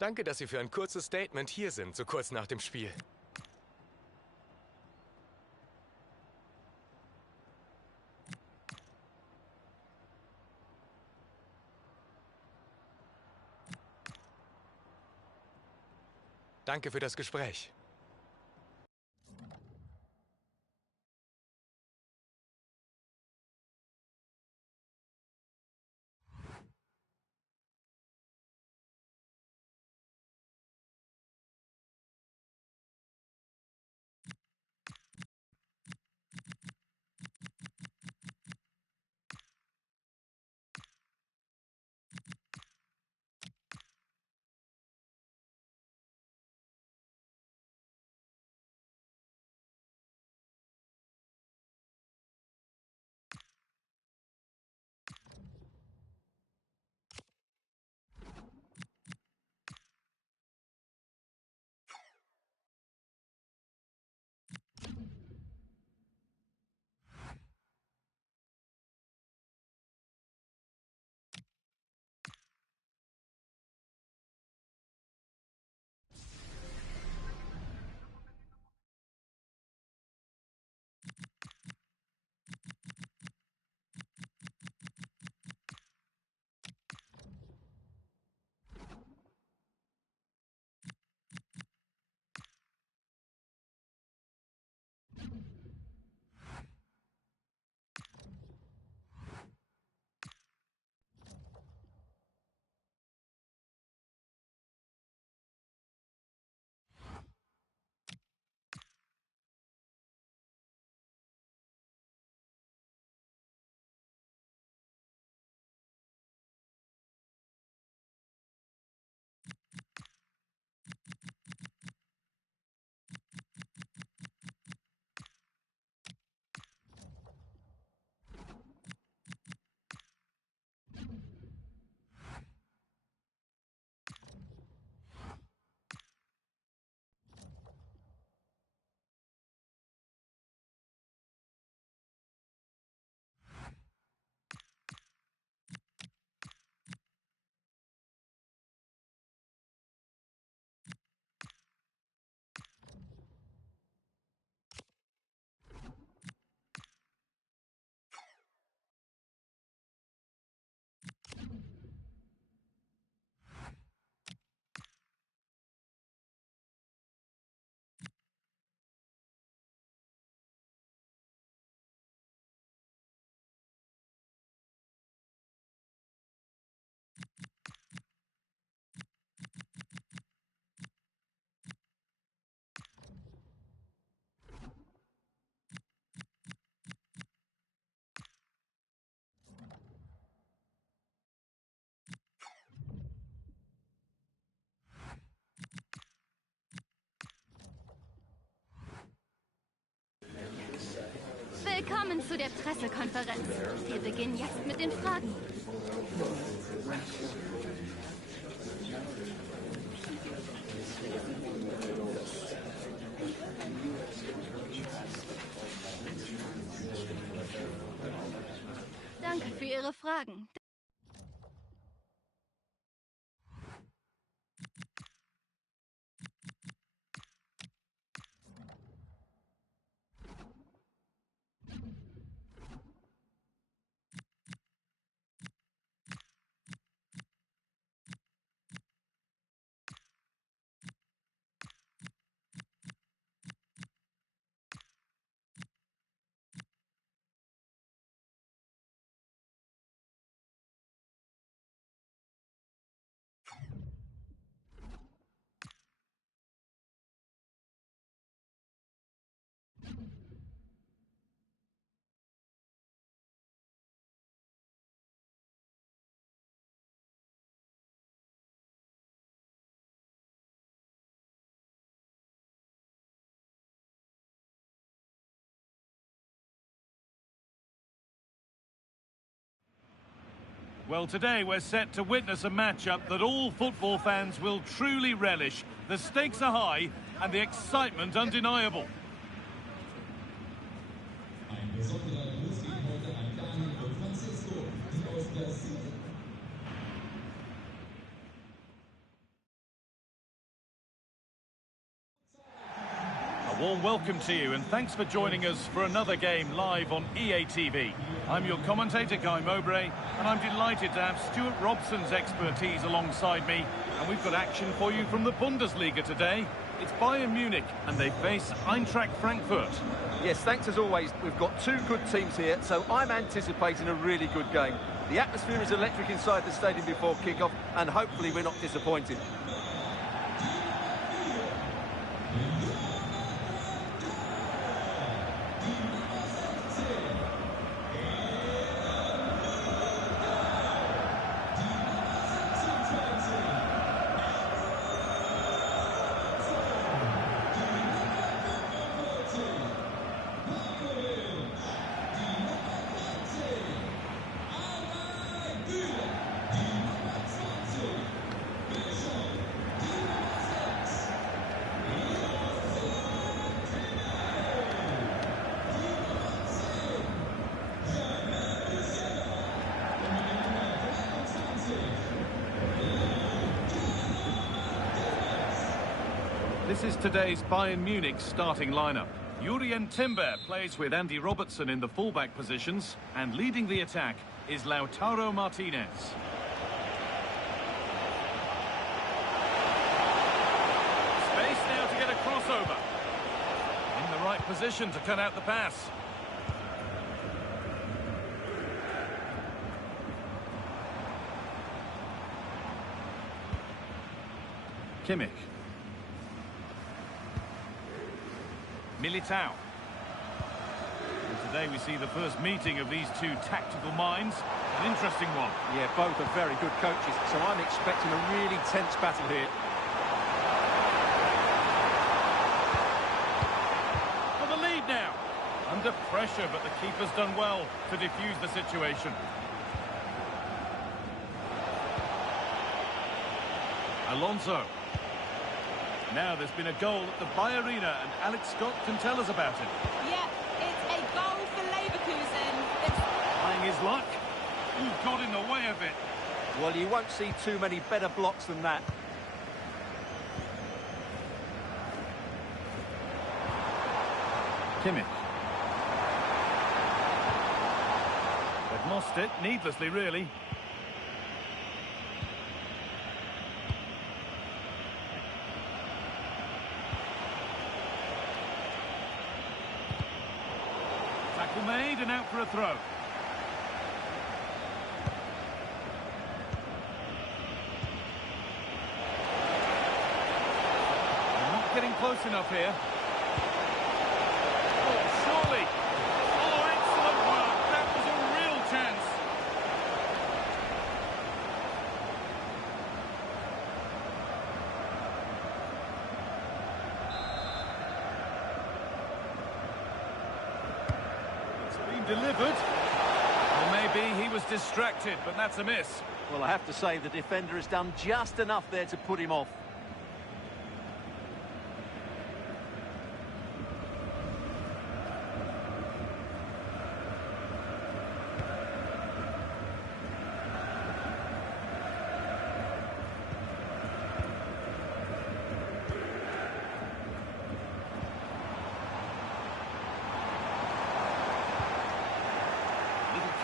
Danke, dass Sie für ein kurzes Statement hier sind, so kurz nach dem Spiel. Danke für das Gespräch. Willkommen zu der Pressekonferenz. Wir beginnen jetzt mit den Fragen. Danke für Ihre Fragen. Well, today we're set to witness a matchup that all football fans will truly relish. The stakes are high and the excitement undeniable. A warm welcome to you and thanks for joining us for another game live on EA TV. I'm your commentator, Guy Mowbray, and I'm delighted to have Stuart Robson's expertise alongside me. And we've got action for you from the Bundesliga today. It's Bayern Munich, and they face Eintracht Frankfurt. Yes, thanks as always. We've got two good teams here, so I'm anticipating a really good game. The atmosphere is electric inside the stadium before kick-off, and hopefully we're not disappointed. This is today's Bayern Munich starting lineup. Jurien Timber plays with Andy Robertson in the fullback positions, and leading the attack is Lautaro Martinez. Space now to get a crossover. In the right position to cut out the pass. Kimmich. Militao. And today we see the first meeting of these two tactical minds. An interesting one. Yeah, both are very good coaches, so I'm expecting a really tense battle here. For the lead now. Under pressure, but the keeper's done well to defuse the situation. Alonso. Now there's been a goal at the Bayern Arena, and Alex Scott can tell us about it. Yeah, it's a goal for Leverkusen. Trying his luck. Ooh, got in the way of it. Well, you won't see too many better blocks than that. Kimmich. They've lost it, needlessly, really. Tackle made and out for a throw. They're not getting close enough here. Oh, surely. Oh, excellent work. That was a real chance. It's been delivered. Or maybe he was distracted, but that's a miss. Well, I have to say the defender has done just enough there to put him off.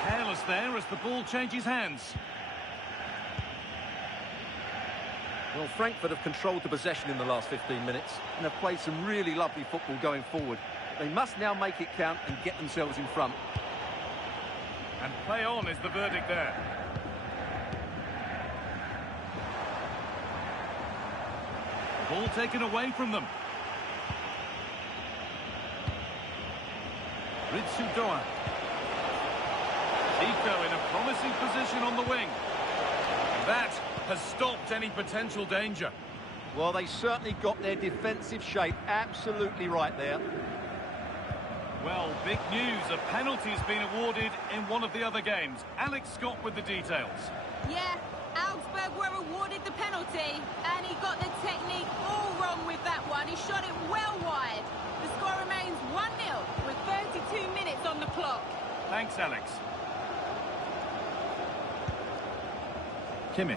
Careless there as the ball changes hands. Well, Frankfurt have controlled the possession in the last 15 minutes and have played some really lovely football going forward. They must now make it count and get themselves in front. And play on is the verdict there. Ball taken away from them. Ritsudoa. Zico in a promising position on the wing. That has stopped any potential danger. Well, they certainly got their defensive shape absolutely right there. Well, big news. A penalty's been awarded in one of the other games. Alex Scott with the details. Yeah, Augsburg were awarded the penalty, and he got the technique all wrong with that one. He shot it well wide. The score remains 1-0 with 32 minutes on the clock. Thanks, Alex. Kimmich.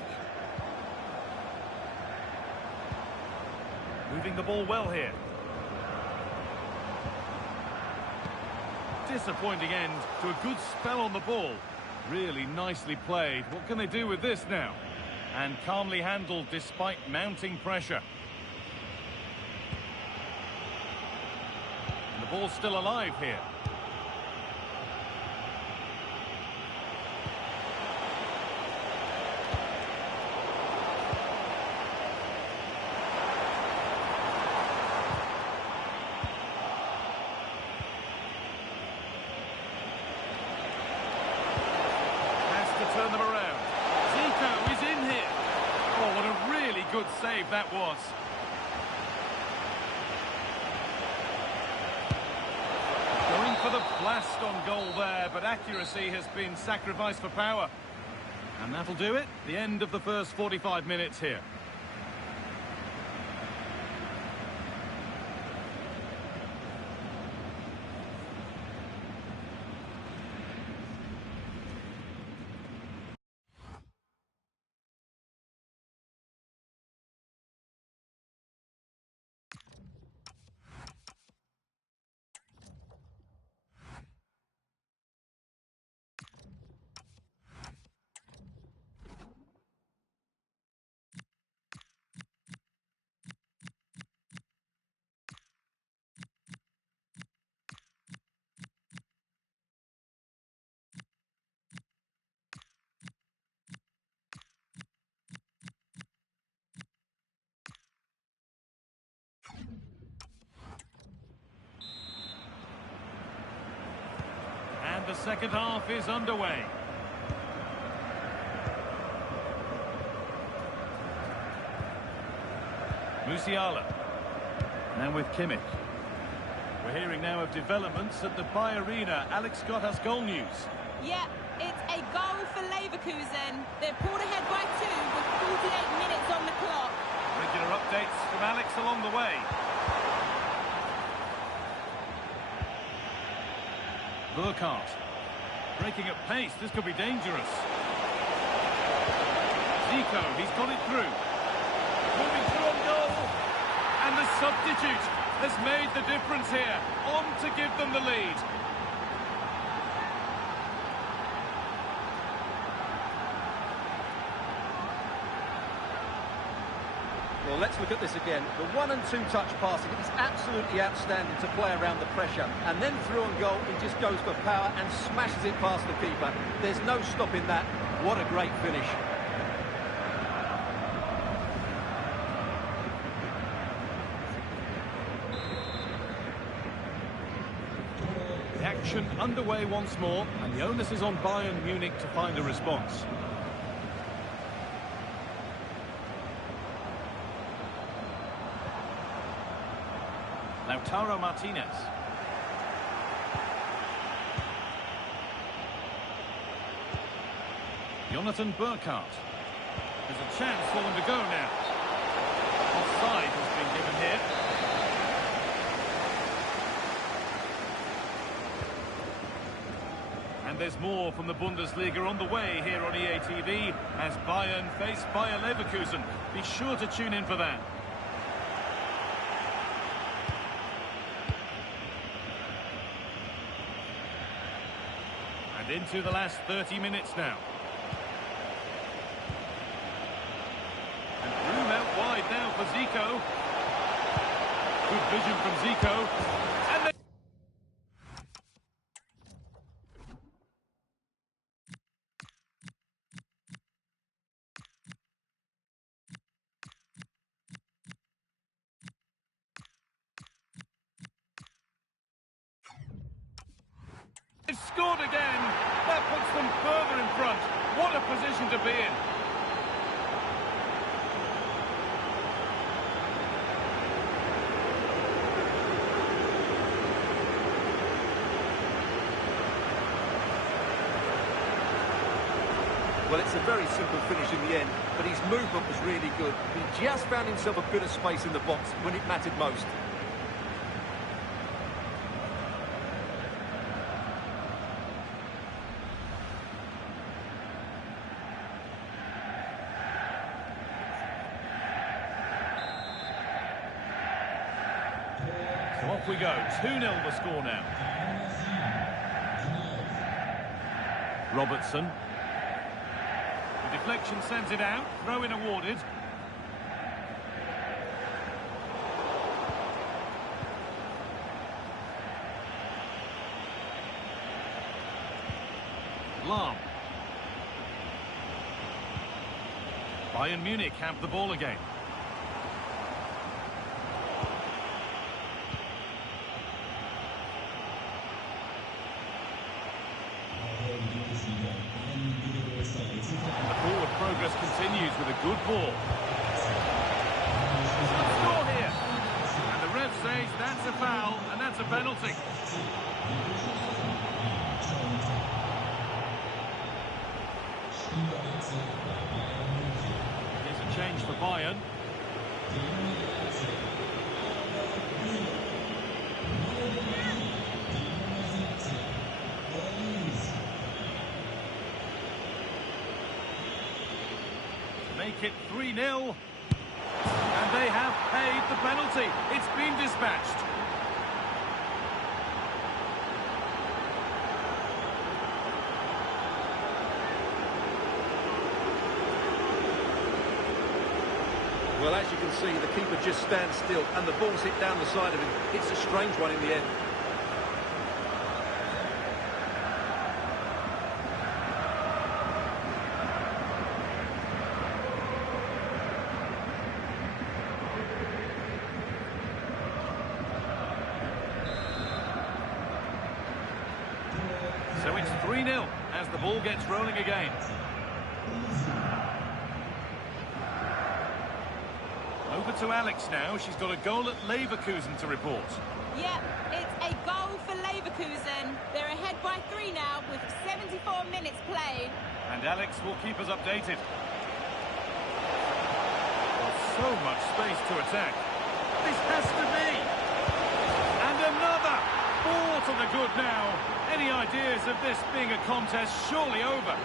Moving the ball well here. Disappointing end to a good spell on the ball. Really nicely played. What can they do with this now? And calmly handled despite mounting pressure. And the ball's still alive here. Turn them around. Zico is in here. Oh, what a really good save that was. Going for the blast on goal there, but accuracy has been sacrificed for power. And that'll do it. The end of the first 45 minutes here. And the second half is underway. Musiala. Now with Kimmich. We're hearing now of developments at the Bayern Arena. Alex Scott has goal news. Yeah, it's a goal for Leverkusen. They're pulled ahead by 2 with 48 minutes on the clock. Regular updates from Alex along the way. Burkhardt. Breaking at pace, this could be dangerous. Zico, he's got it through. Moving through on goal. And the substitute has made the difference here. On to give them the lead. Well, let's look at this again. The 1- and 2-touch passing is absolutely outstanding to play around the pressure. And then through on goal, he just goes for power and smashes it past the keeper. There's no stopping that. What a great finish. The action underway once more, and the onus is on Bayern Munich to find a response. Lautaro Martinez. Jonathan Burkhardt. There's a chance for them to go now. Offside has been given here. And there's more from the Bundesliga on the way here on EA TV as Bayern face Bayer Leverkusen. Be sure to tune in for that. And into the last 30 minutes now. And room out wide now for Zico. Good vision from Zico. And they've scored again. That puts them further in front. What a position to be in. Well, it's a very simple finish in the end, but his movement was really good. He just found himself a bit of space in the box when it mattered most. So off we go. 2-0 the score now. Robertson. The deflection sends it out. Throw-in awarded. Lahm. Bayern Munich have the ball again. The forward progress continues with a good ball. Score here. And the ref says that's a foul and that's a penalty. Here's a change for Bayern. Make it 3-0. And they have paid the penalty. It's been dispatched. Well, as you can see, the keeper just stands still and the ball's hit down the side of him. It's a strange one in the end. So it's 3-0 as the ball gets rolling again. Over to Alex now. She's got a goal at Leverkusen to report. Yep, it's a goal for Leverkusen. They're ahead by 3 now with 74 minutes played. And Alex will keep us updated. So much space to attack. This has to be. And another. 4 to the good now. Any ideas of this being a contest surely over?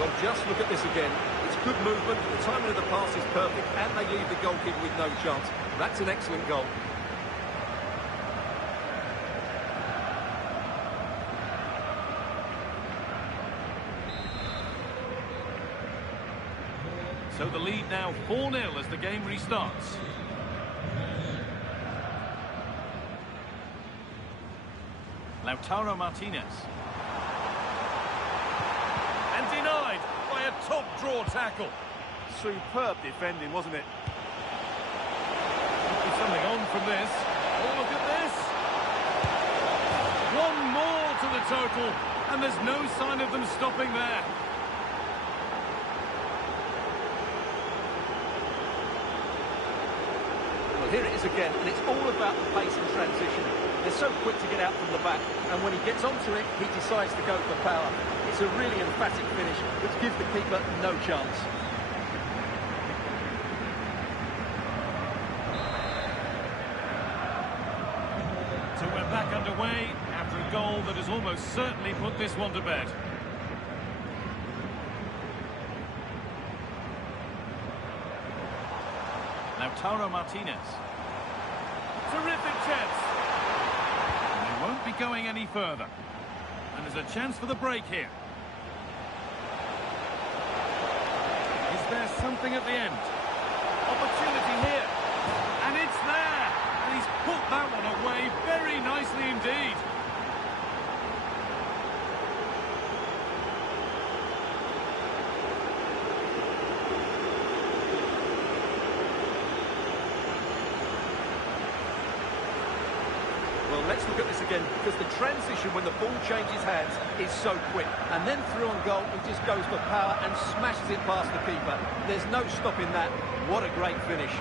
Well, just look at this again. It's good movement, the timing of the pass is perfect, and they leave the goalkeeper with no chance. That's an excellent goal. So the lead now 4-0 as the game restarts. Lautaro Martinez. And denied by a top-draw tackle. Superb defending, wasn't it? Could be something on from this. Oh, look at this. One more to the total, and there's no sign of them stopping there. A Well, here it is again, and it's all about the pace and transition. They're so quick to get out from the back, and when he gets onto it, he decides to go for power. It's a really emphatic finish, which gives the keeper no chance. So we're back underway after a goal that has almost certainly put this one to bed. Now Taro Martinez. Terrific chance. And they won't be going any further. And there's a chance for the break here. Is there something at the end? Opportunity here. And it's there. And he's put that one away very nicely indeed. Well, let's look at this again, because the transition when the ball changes hands is so quick. And then through on goal, he just goes for power and smashes it past the keeper. There's no stopping that. What a great finish.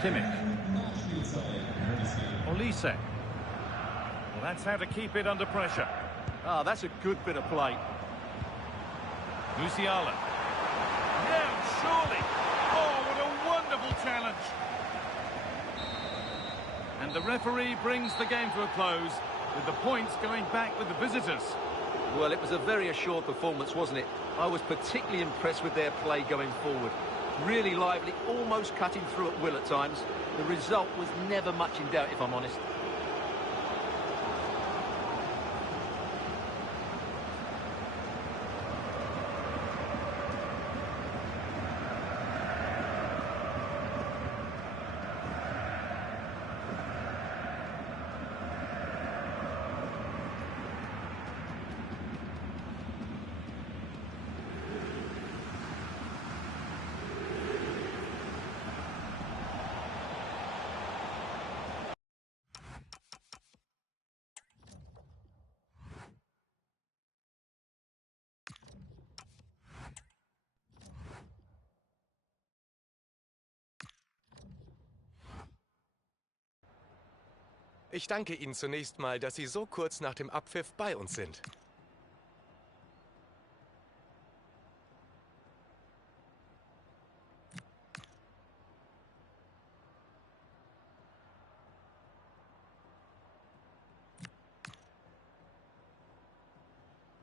Kimmich. Olise. Well, that's how to keep it under pressure. Ah, that's a good bit of play. Musiala. Yeah, surely. Oh, what a wonderful challenge. And the referee brings the game to a close, with the points going back with the visitors. Well, it was a very assured performance, wasn't it? I was particularly impressed with their play going forward. Really lively, almost cutting through at will at times. The result was never much in doubt, if I'm honest. Ich danke Ihnen zunächst mal, dass Sie so kurz nach dem Abpfiff bei uns sind.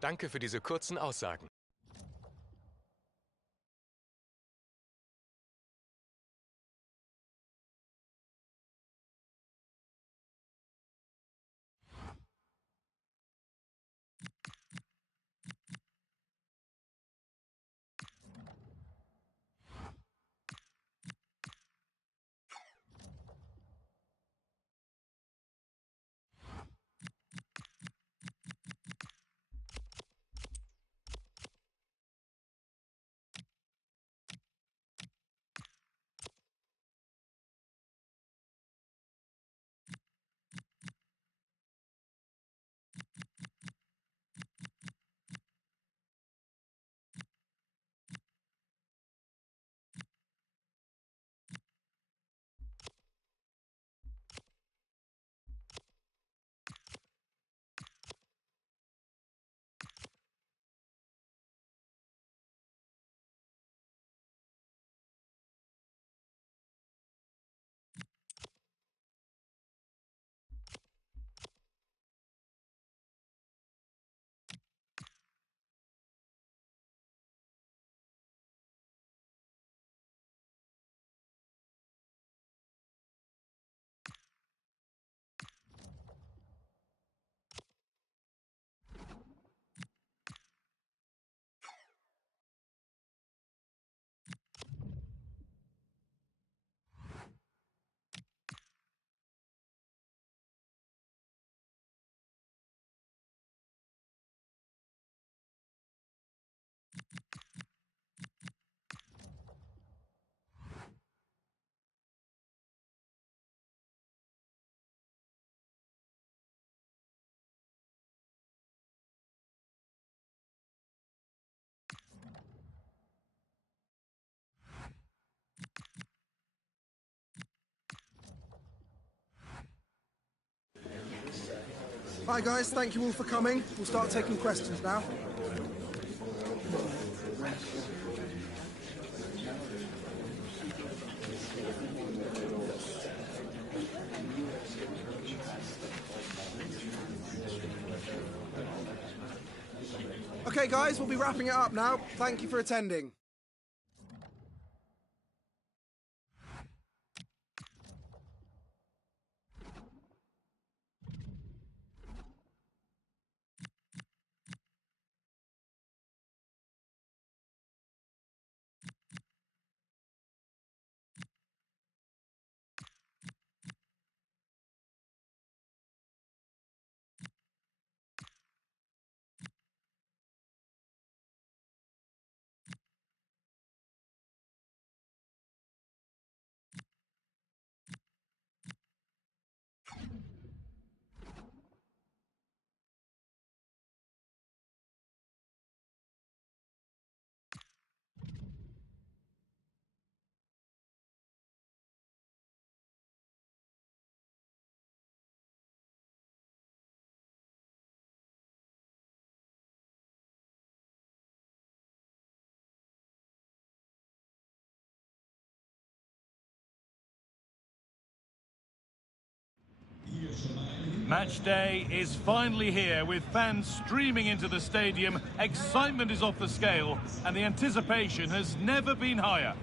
Danke für diese kurzen Aussagen. Hi guys, thank you all for coming. We'll start taking questions now. Okay guys, we'll be wrapping it up now. Thank you for attending. Match day is finally here with fans streaming into the stadium. Excitement is off the scale and the anticipation has never been higher.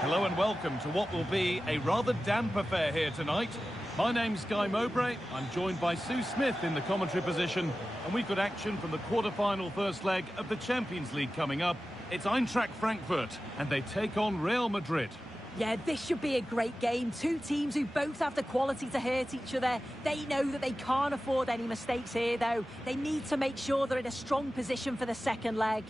Hello and welcome to what will be a rather damp affair here tonight. My name's Guy Mowbray. I'm joined by Sue Smith in the commentary position, and we've got action from the quarter-final first leg of the Champions League coming up. It's Eintracht Frankfurt, and they take on Real Madrid. Yeah, this should be a great game. Two teams who both have the quality to hurt each other. They know that they can't afford any mistakes here, though. They need to make sure they're in a strong position for the second leg.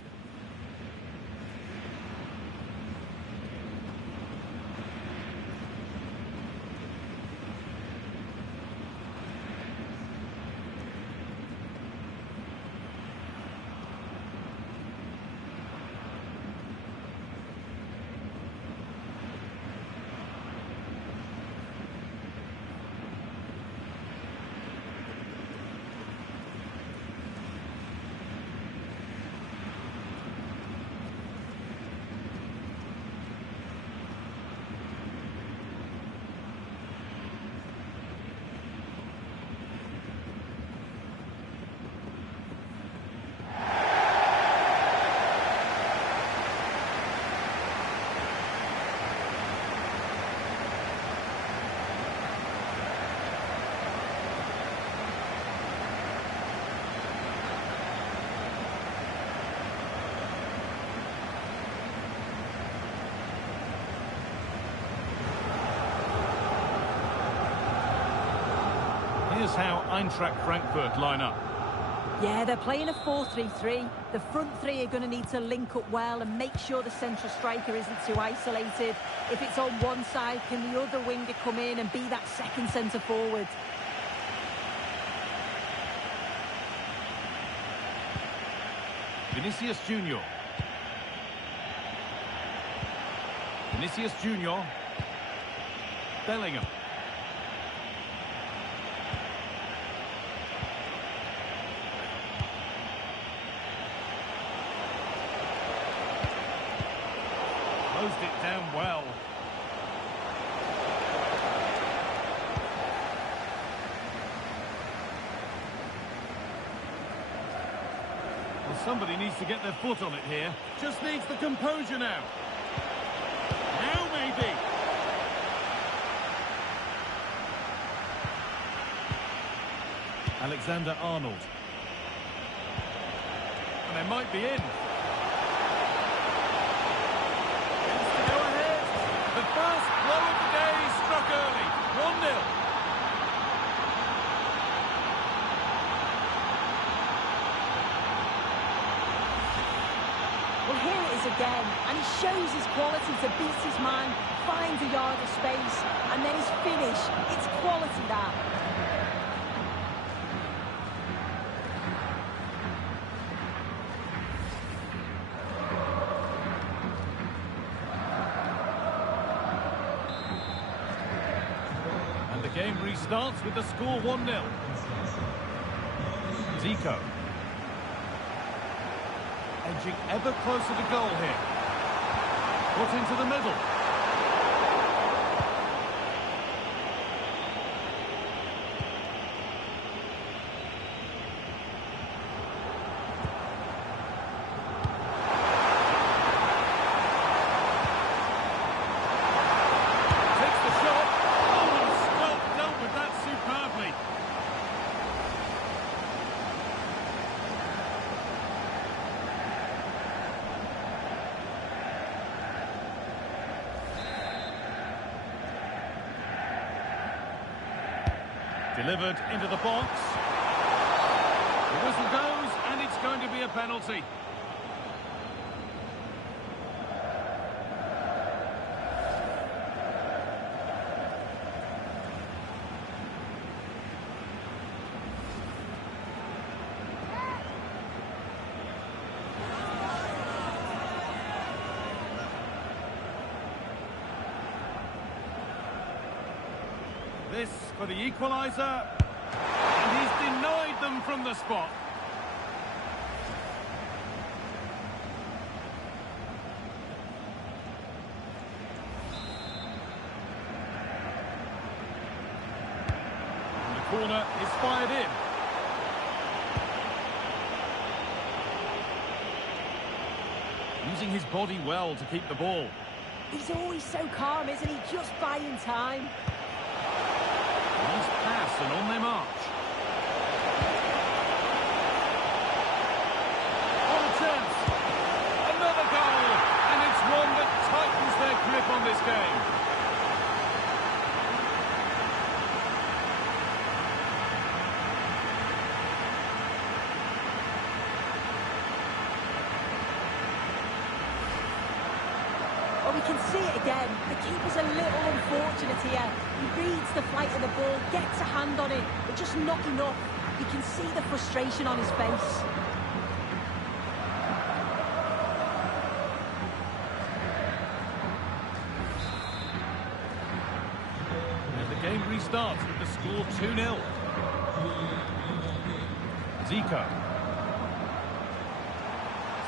Here's how Eintracht Frankfurt line up. Yeah, they're playing a 4-3-3. The front three are going to need to link up well and make sure the central striker isn't too isolated. If it's on one side, can the other winger come in and be that second centre forward? Vinicius Junior. Vinicius Junior. Bellingham. Closed it down well. Well, somebody needs to get their foot on it here. Just needs the composure now. Now maybe. Alexander-Arnold. And they might be in. The first blow of the day struck early. 1-0. Well, here it is again, and he shows his quality to beat his man, finds a yard of space, and then his finish. It's quality, that. restarts with the score 1-0. Zico. Edging ever closer to goal here. Put into the middle. Delivered into the box. The whistle goes, and it's going to be a penalty. This for the equaliser, and he's denied them from the spot. And the corner is fired in. Using his body well to keep the ball. He's always so calm, isn't he? Just buying time. Nice pass and on they march. What a chance! Another goal! And it's one that tightens their grip on this game. Oh, we can see it again. The keeper's a little unfortunate here. He reads the flight of the ball, gets a hand on it, but just not enough. You can see the frustration on his face. And the game restarts with the score 2-0. Zico.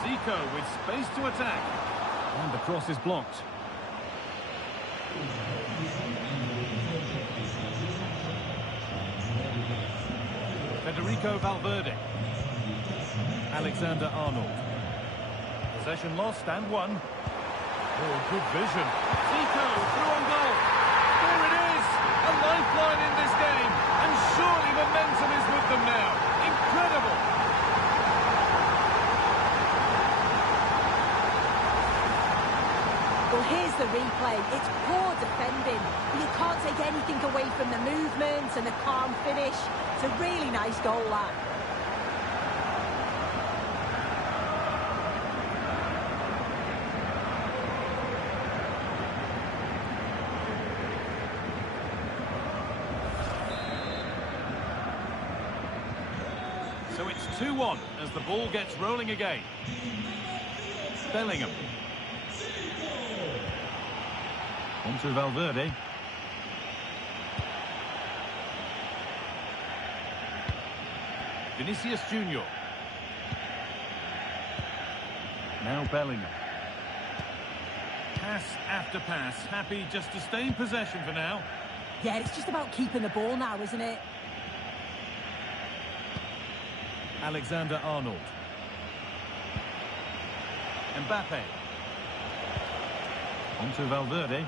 Zico with space to attack. And the cross is blocked. Federico Valverde. Alexander-Arnold. Possession lost and won. Oh, good vision. Zico through on goal. There it is! A lifeline in this game. And surely momentum is with them now. Incredible! Well, here's the replay. It's poor defending. You can't take anything away from the movement and the calm finish. It's a really nice goal, that. So it's 2-1 as the ball gets rolling again. Bellingham. Onto Valverde. Vinicius Junior. Now Bellingham. Pass after pass. Happy just to stay in possession for now. Yeah, it's just about keeping the ball now, isn't it? Alexander-Arnold. Mbappe. Onto Valverde.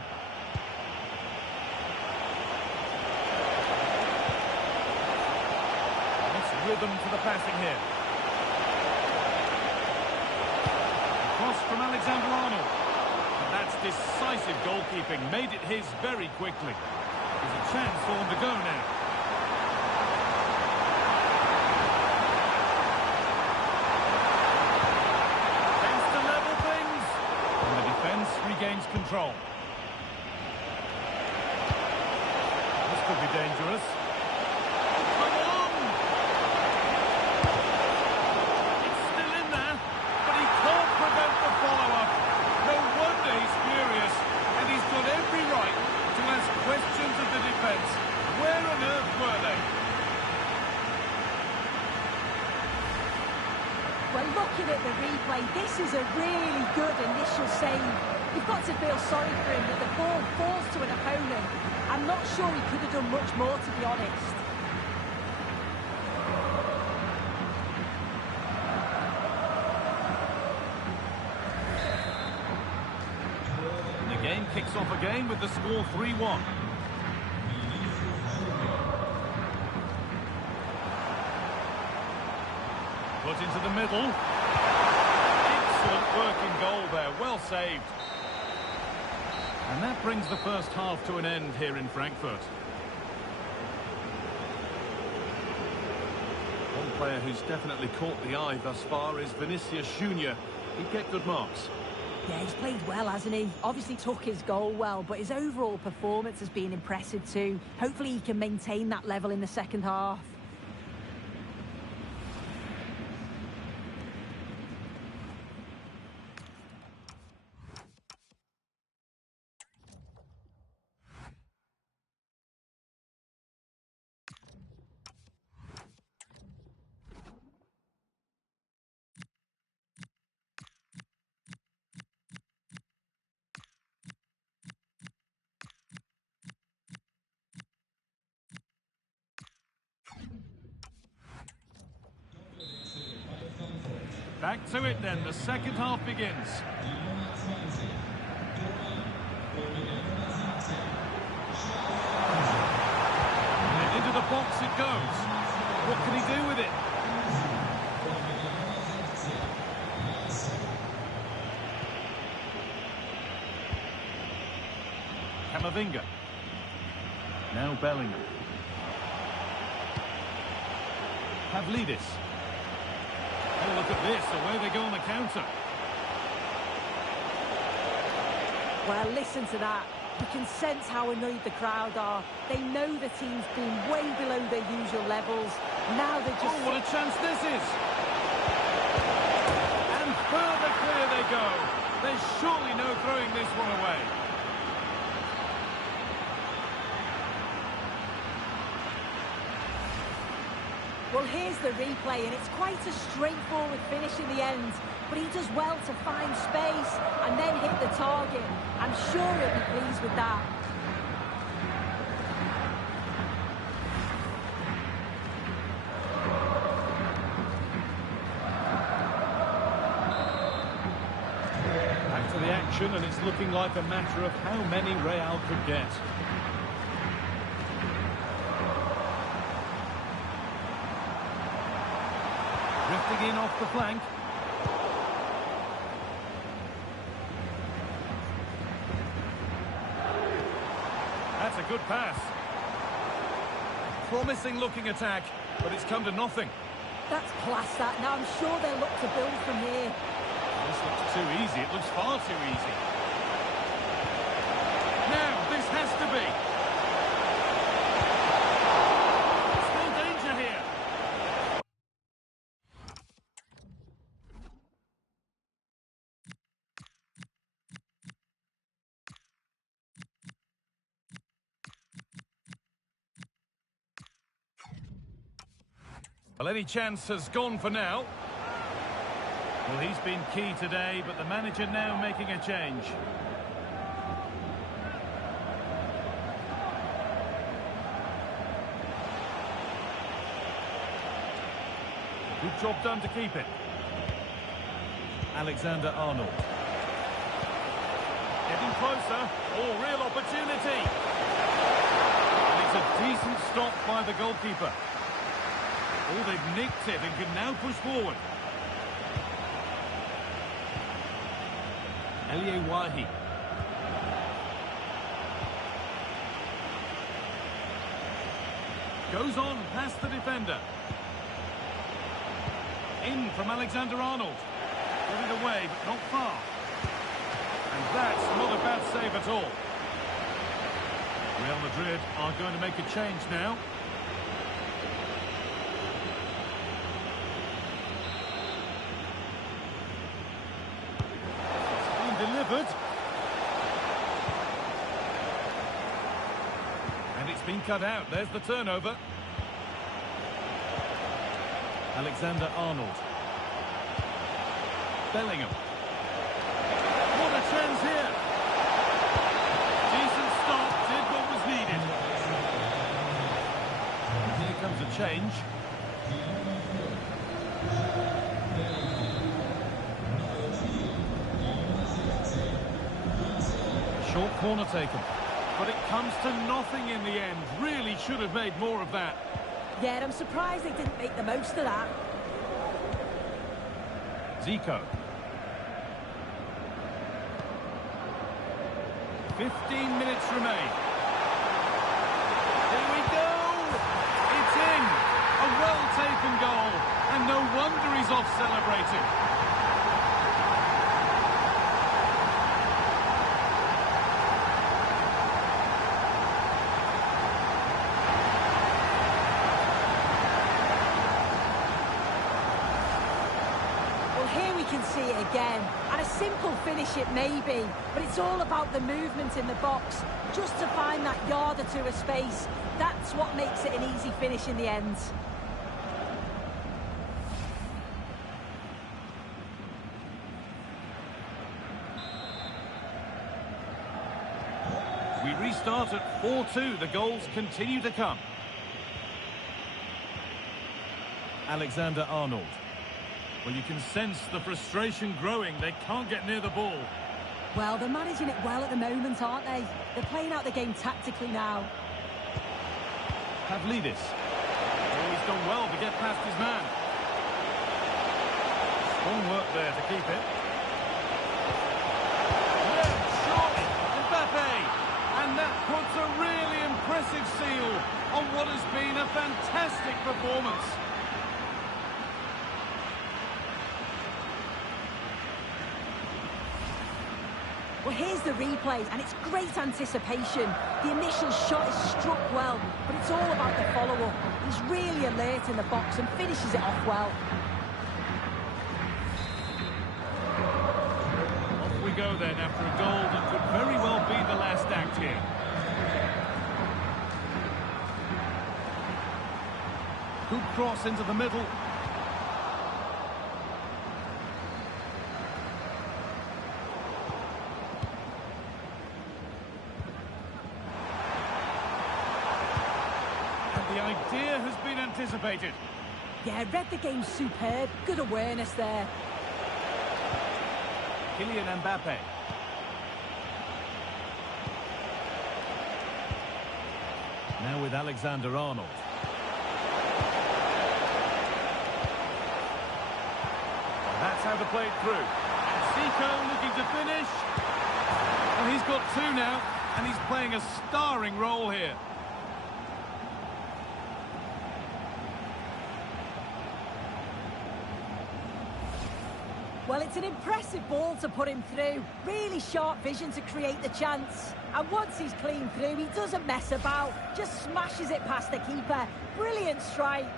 Nice rhythm to the passing here. Cross from Alexander-Arnold. And that's decisive goalkeeping. Made it his very quickly. There's a chance for him to go now. Regains control. This could be dangerous. Come on! It's still in there, but he can't prevent the follow-up. No wonder he's furious, and he's got every right to ask questions of the defence. Where on earth looking at the replay, this is a really good initial save. You've got to feel sorry for him that the ball falls to an opponent. I'm not sure he could have done much more, to be honest. And the game kicks off again with the score 3-1. Put into the middle. Excellent working goal there, well saved. And that brings the first half to an end here in Frankfurt. One player who's definitely caught the eye thus far is Vinicius Junior. He'd get good marks. Yeah, he's played well, hasn't he? Obviously took his goal well, but his overall performance has been impressive too. Hopefully he can maintain that level in the second half. Back to it then, the second half begins. And into the box it goes. What can he do with it? Camavinga. Now Bellingham. Pavlidis. Oh, look at this, away they go on the counter. Well, listen to that. You can sense how annoyed the crowd are. They know the team's been way below their usual levels. Now they're just... Oh, what a chance this is! And further clear they go. There's surely no throwing this one away. Well, here's the replay, and it's quite a straightforward finish in the end. But he does well to find space and then hit the target. I'm sure he'll be pleased with that. Back to the action, and it's looking like a matter of how many Real could get. Drifting in off the flank. That's a good pass. Promising looking attack, but it's come to nothing. That's class, that. Now I'm sure they'll look to build from here. This looks too easy. It looks far too easy. Now, this has to be. Still danger here. Well, any chance has gone for now. Well, he's been key today, but the manager now making a change. Good job done to keep it. Alexander-Arnold. Getting closer. Oh, real opportunity. And it's a decent stop by the goalkeeper. Oh, they've nicked it and can now push forward. Wahi. Goes on past the defender. In from Alexander-Arnold. Got it away, but not far. And that's not a bad save at all. Real Madrid are going to make a change now. Delivered. And it's been cut out. There's the turnover. Alexander-Arnold. Bellingham. What a chance here. Decent stop, did what was needed. Here comes a change. Short corner taken. But it comes to nothing in the end. Really should have made more of that. Yeah, I'm surprised they didn't make the most of that. Zico. 15 minutes remain. Here we go! It's in! A well-taken goal. And no wonder he's off celebrating. Here we can see it again, and a simple finish it may be, but it's all about the movement in the box, just to find that yard or two of space. That's what makes it an easy finish in the end. We restart at 4-2. The goals continue to come. Alexander-Arnold. Well, you can sense the frustration growing. They can't get near the ball. Well, they're managing it well at the moment, aren't they? They're playing out the game tactically now. Pavlidis. Oh, he's done well to get past his man. Strong work there to keep it. Yeah, shot! Mbappe! And that puts a really impressive seal on what has been a fantastic performance. Well, here's the replay, and it's great anticipation. The initial shot is struck well, but it's all about the follow-up. He's really alert in the box and finishes it off well. Off we go then after a goal that could very well be the last act here. Good cross into the middle. The idea has been anticipated. Yeah, read the game superb. Good awareness there. Kylian Mbappe. Now with Alexander-Arnold. That's how to play it through. And Zico looking to finish. And he's got two now, and he's playing a starring role here. Well, it's an impressive ball to put him through. Really sharp vision to create the chance. And once he's clean through, he doesn't mess about. Just smashes it past the keeper. Brilliant strike.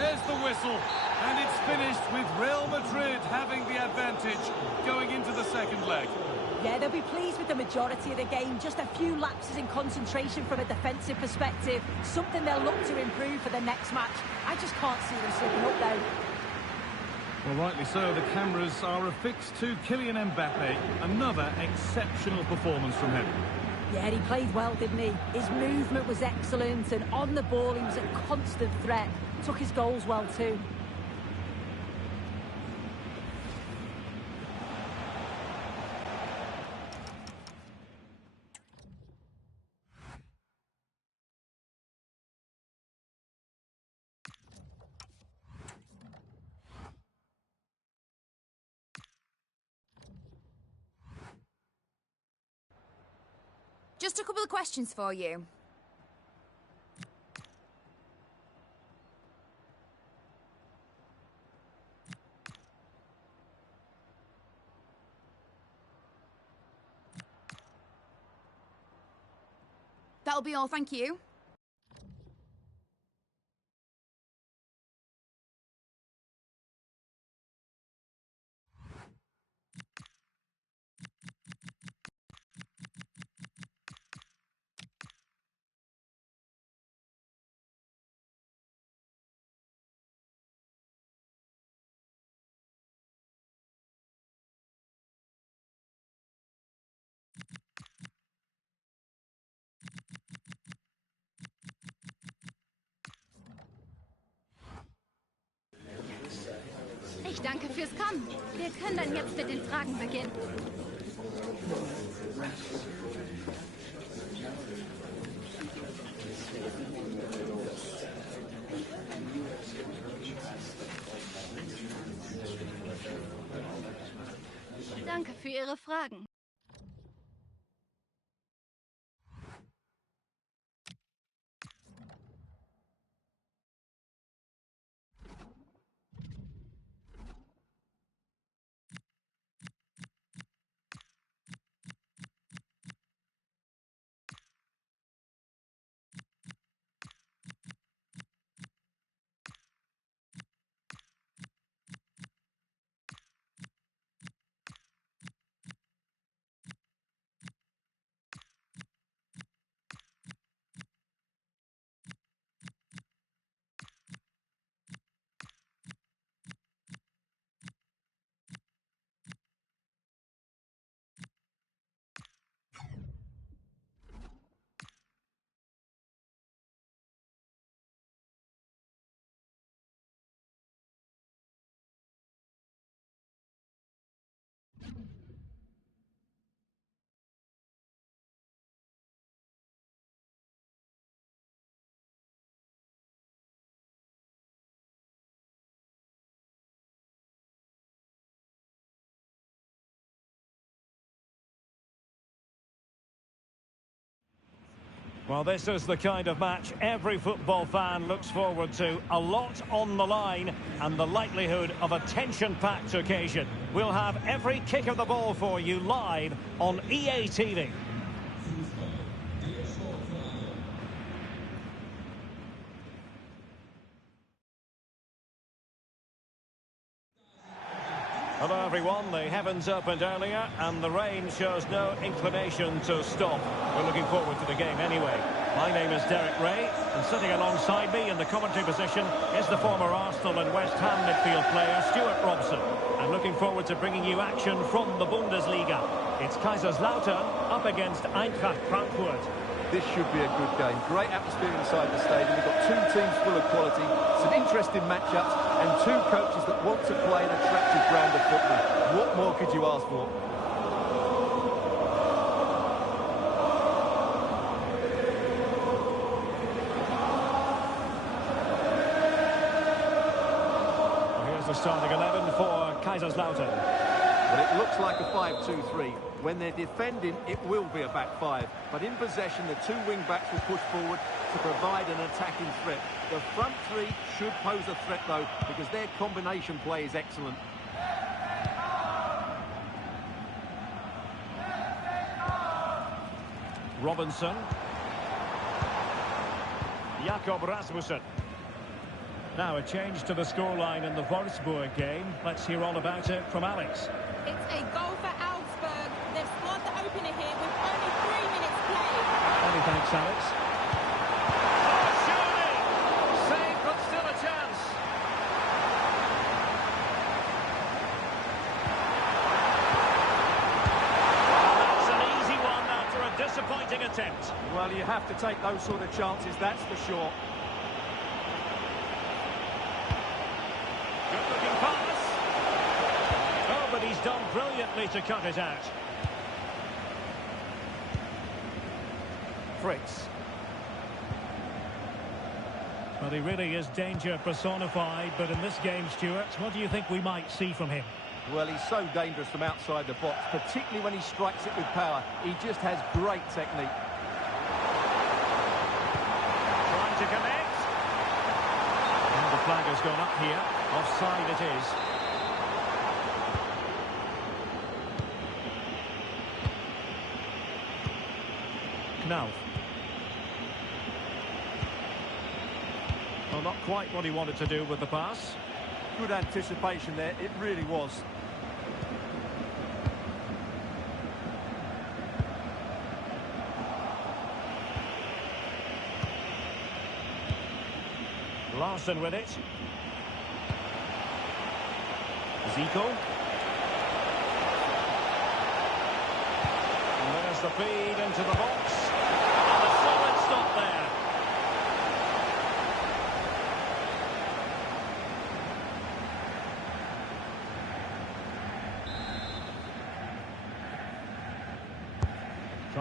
There's the whistle. And it's finished with Real Madrid having the advantage going into the second leg. Yeah, they'll be pleased with the majority of the game. Just a few lapses in concentration from a defensive perspective. Something they'll look to improve for the next match. I just can't see them slipping up, though. Well, rightly so. The cameras are affixed to Kylian Mbappe. Another exceptional performance from him. Yeah, he played well, didn't he? His movement was excellent, and on the ball he was a constant threat. Took his goals well, too. Just a couple of questions for you. That'll be all, thank you. Danke fürs Kommen. Wir können dann jetzt mit den Fragen beginnen. Danke für Ihre Fragen. Well, this is the kind of match every football fan looks forward to. A lot on the line and the likelihood of a tension-packed occasion. We'll have every kick of the ball for you live on EA TV. Hello everyone, the heavens opened earlier and the rain shows no inclination to stop. We're looking forward to the game anyway. My name is Derek Ray and sitting alongside me in the commentary position is the former Arsenal and West Ham midfield player Stuart Robson. I'm looking forward to bringing you action from the Bundesliga. It's Kaiserslautern up against Eintracht Frankfurt. This should be a good game. Great atmosphere inside the stadium. We've got two teams full of quality, some interesting matchups, and two coaches that want to play an attractive brand of football. What more could you ask for? Well, here's the starting 11 for Kaiserslautern. Well, it looks like a 5-2-3. When they're defending, it will be a back five. But in possession, the two wing-backs will push forward to provide an attacking threat. The front three should pose a threat, though, because their combination play is excellent. Robinson. Jakob Rasmussen. Now a change to the scoreline in the Wolfsburg game. Let's hear all about it from Alex. It's a goal for Augsburg. They've scored the opener here with only 3 minutes played. Many thanks, Alex. Oh, surely! Save, but still a chance. That's an easy one after a disappointing attempt. Well, you have to take those sort of chances, that's for sure. Good-looking pass. Oh, but he's done brilliantly to cut it out. Fritz. Well, he really is danger personified, but in this game, Stuart, what do you think we might see from him? Well, he's so dangerous from outside the box, particularly when he strikes it with power. He just has great technique. Trying to connect. And the flag has gone up here. Offside it is. Knauf. Well, not quite what he wanted to do with the pass. Good anticipation there, it really was. Larson with it. Zico. And there's the feed into the box. And a solid stop there.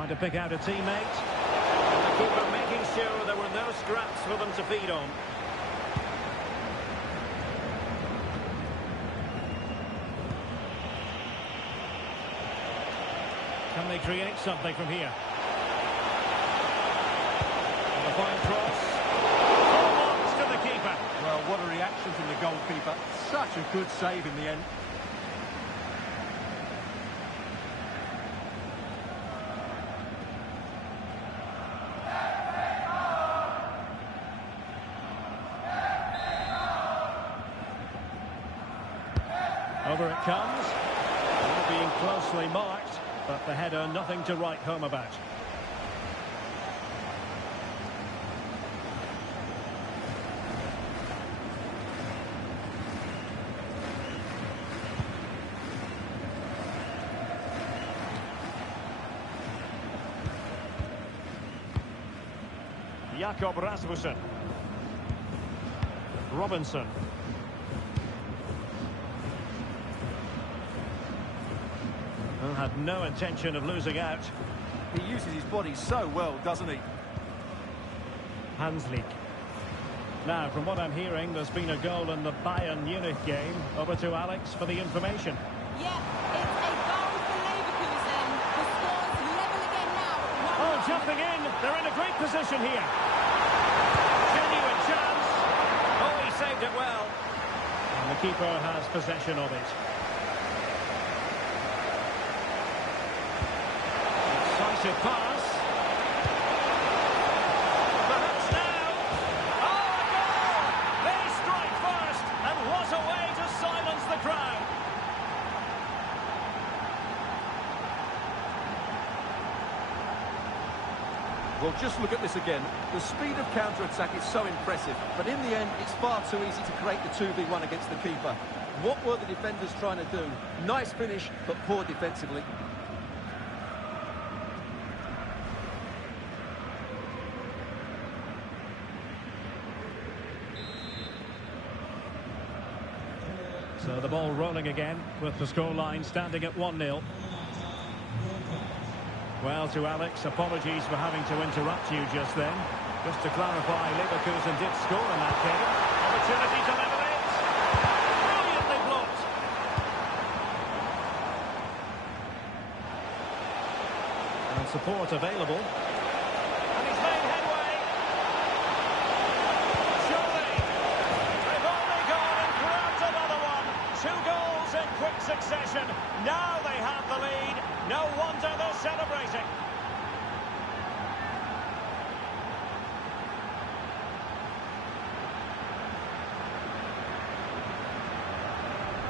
Trying to pick out a teammate. And the keeper making sure there were no scraps for them to feed on. Can they create something from here? And a fine cross. Belongs to the keeper. Well, what a reaction from the goalkeeper. Such a good save in the end. Over it comes. Being closely marked, but the header nothing to write home about. Jakob Rasmussen. Robinson. Had no intention of losing out. He uses his body so well, doesn't he? Hanslik. Now, from what I'm hearing, there's been a goal in the Bayern Munich game. Over to Alex for the information. Yeah, it's a goal for Leverkusen. The score's level again now. Oh, jumping in. They're in a great position here. Genuine chance. Oh, he saved it well. And the keeper has possession of it. Pass. Perhaps now. Oh, a goal! They strike first, and what a way to silence the crowd. Well, just look at this again. The speed of counter-attack is so impressive, but in the end, it's far too easy to create the 2v1 against the keeper. What were the defenders trying to do? Nice finish, but poor defensively. So the ball rolling again with the scoreline standing at 1-0. Well, to Alex, apologies for having to interrupt you just then. Just to clarify, Leverkusen did score in that game. Opportunity to level it. Brilliantly blocked. And support available. And he's made headway. Surely. They've only gone and grabbed another one. 2 goals in quick succession. Now they have the lead. No wonder they're celebrating.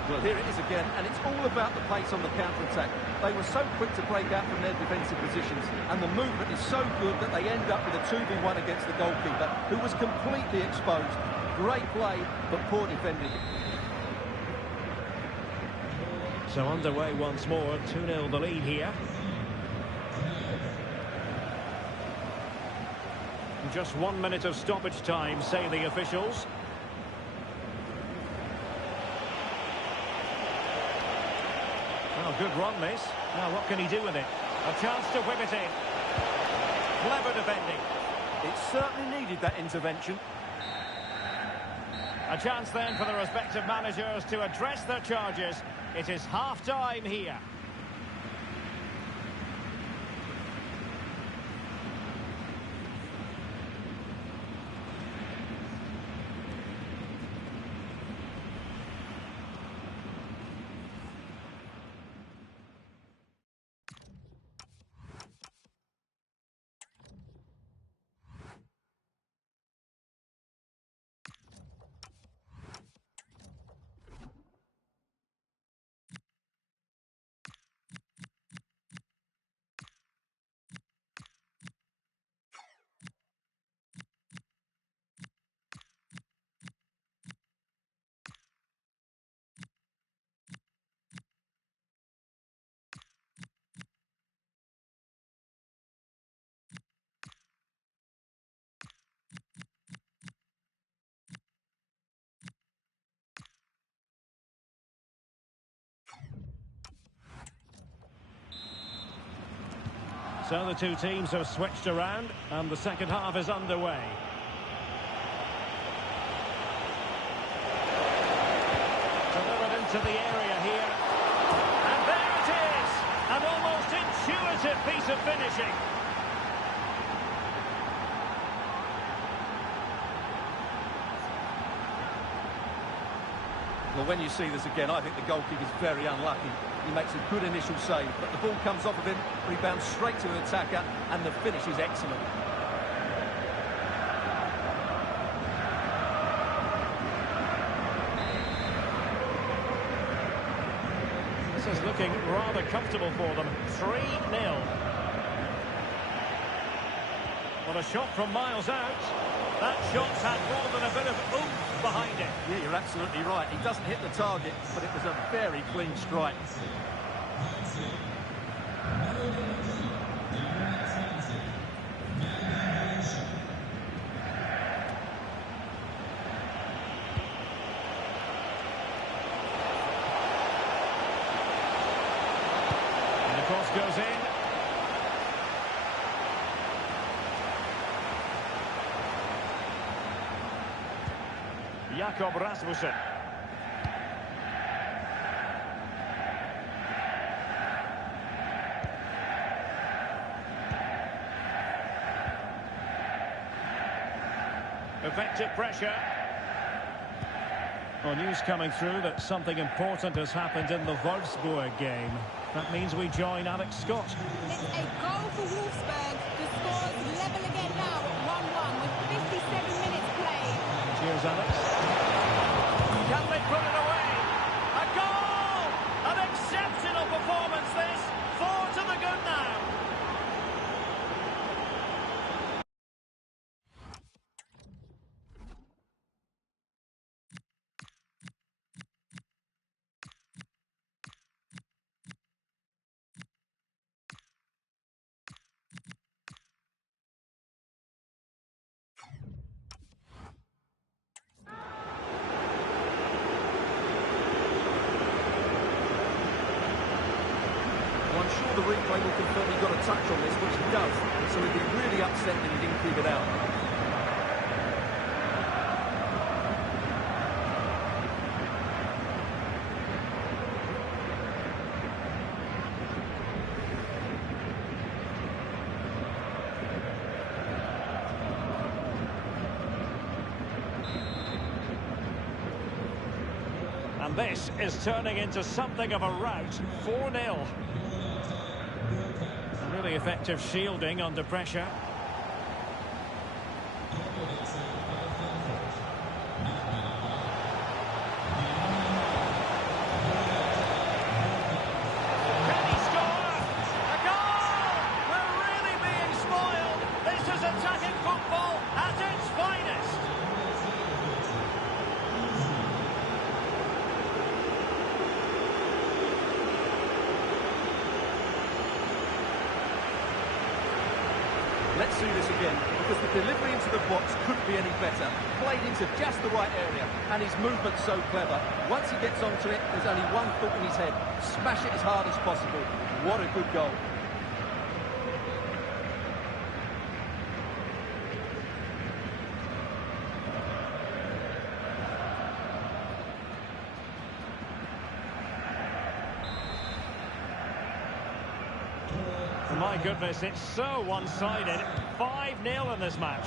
Well, here it is again, and it's all about the pace on the counter-attack. They were so quick to break out from their defensive positions, and the movement is so good that they end up with a 2v1 against the goalkeeper, who was completely exposed. Great play, but poor defending. So underway once more, 2-0 the lead here. Just 1 minute of stoppage time, say the officials. Well, good run this. Now what can he do with it? A chance to whip it in. Clever defending. It certainly needed that intervention. A chance then for the respective managers to address their charges. It is half-time here. So the two teams have switched around, and the second half is underway. Delivered into the area here. And there it is! An almost intuitive piece of finishing. Well, when you see this again, I think the goalkeeper's very unlucky. He makes a good initial save, but the ball comes off of him, rebounds straight to an attacker, and the finish is excellent. This is looking rather comfortable for them. 3-0. Well, a shot from miles out. That shot's had more than a bit of oomph behind it. Yeah, you're absolutely right. He doesn't hit the target, but it was a very clean strike. And the cross goes in. Jakob Rasmussen. Effective pressure. Well, news coming through that something important has happened in the Wolfsburg game. That means we join Alex Scott. It's a goal for Wolfsburg. The score's level again now at 1-1 with 57 minutes played. Cheers, Alex. Can they put it away? A goal! An exceptional performance, this. 4 to the good now. I'm sure the replay will confirm he got a touch on this, which he does. So he'd be really upset that he didn't keep it out. And this is turning into something of a rout. 4-0. Really effective shielding under pressure. Can he score? A goal! We're really being spoiled. This is attacking football at its finest. Let's see this again, because the delivery into the box couldn't be any better. Played into just the right area, and his movement's so clever. Once he gets onto it, there's only one thought in his head. Smash it as hard as possible. What a good goal. My goodness, it's so one-sided. 5-0 in this match.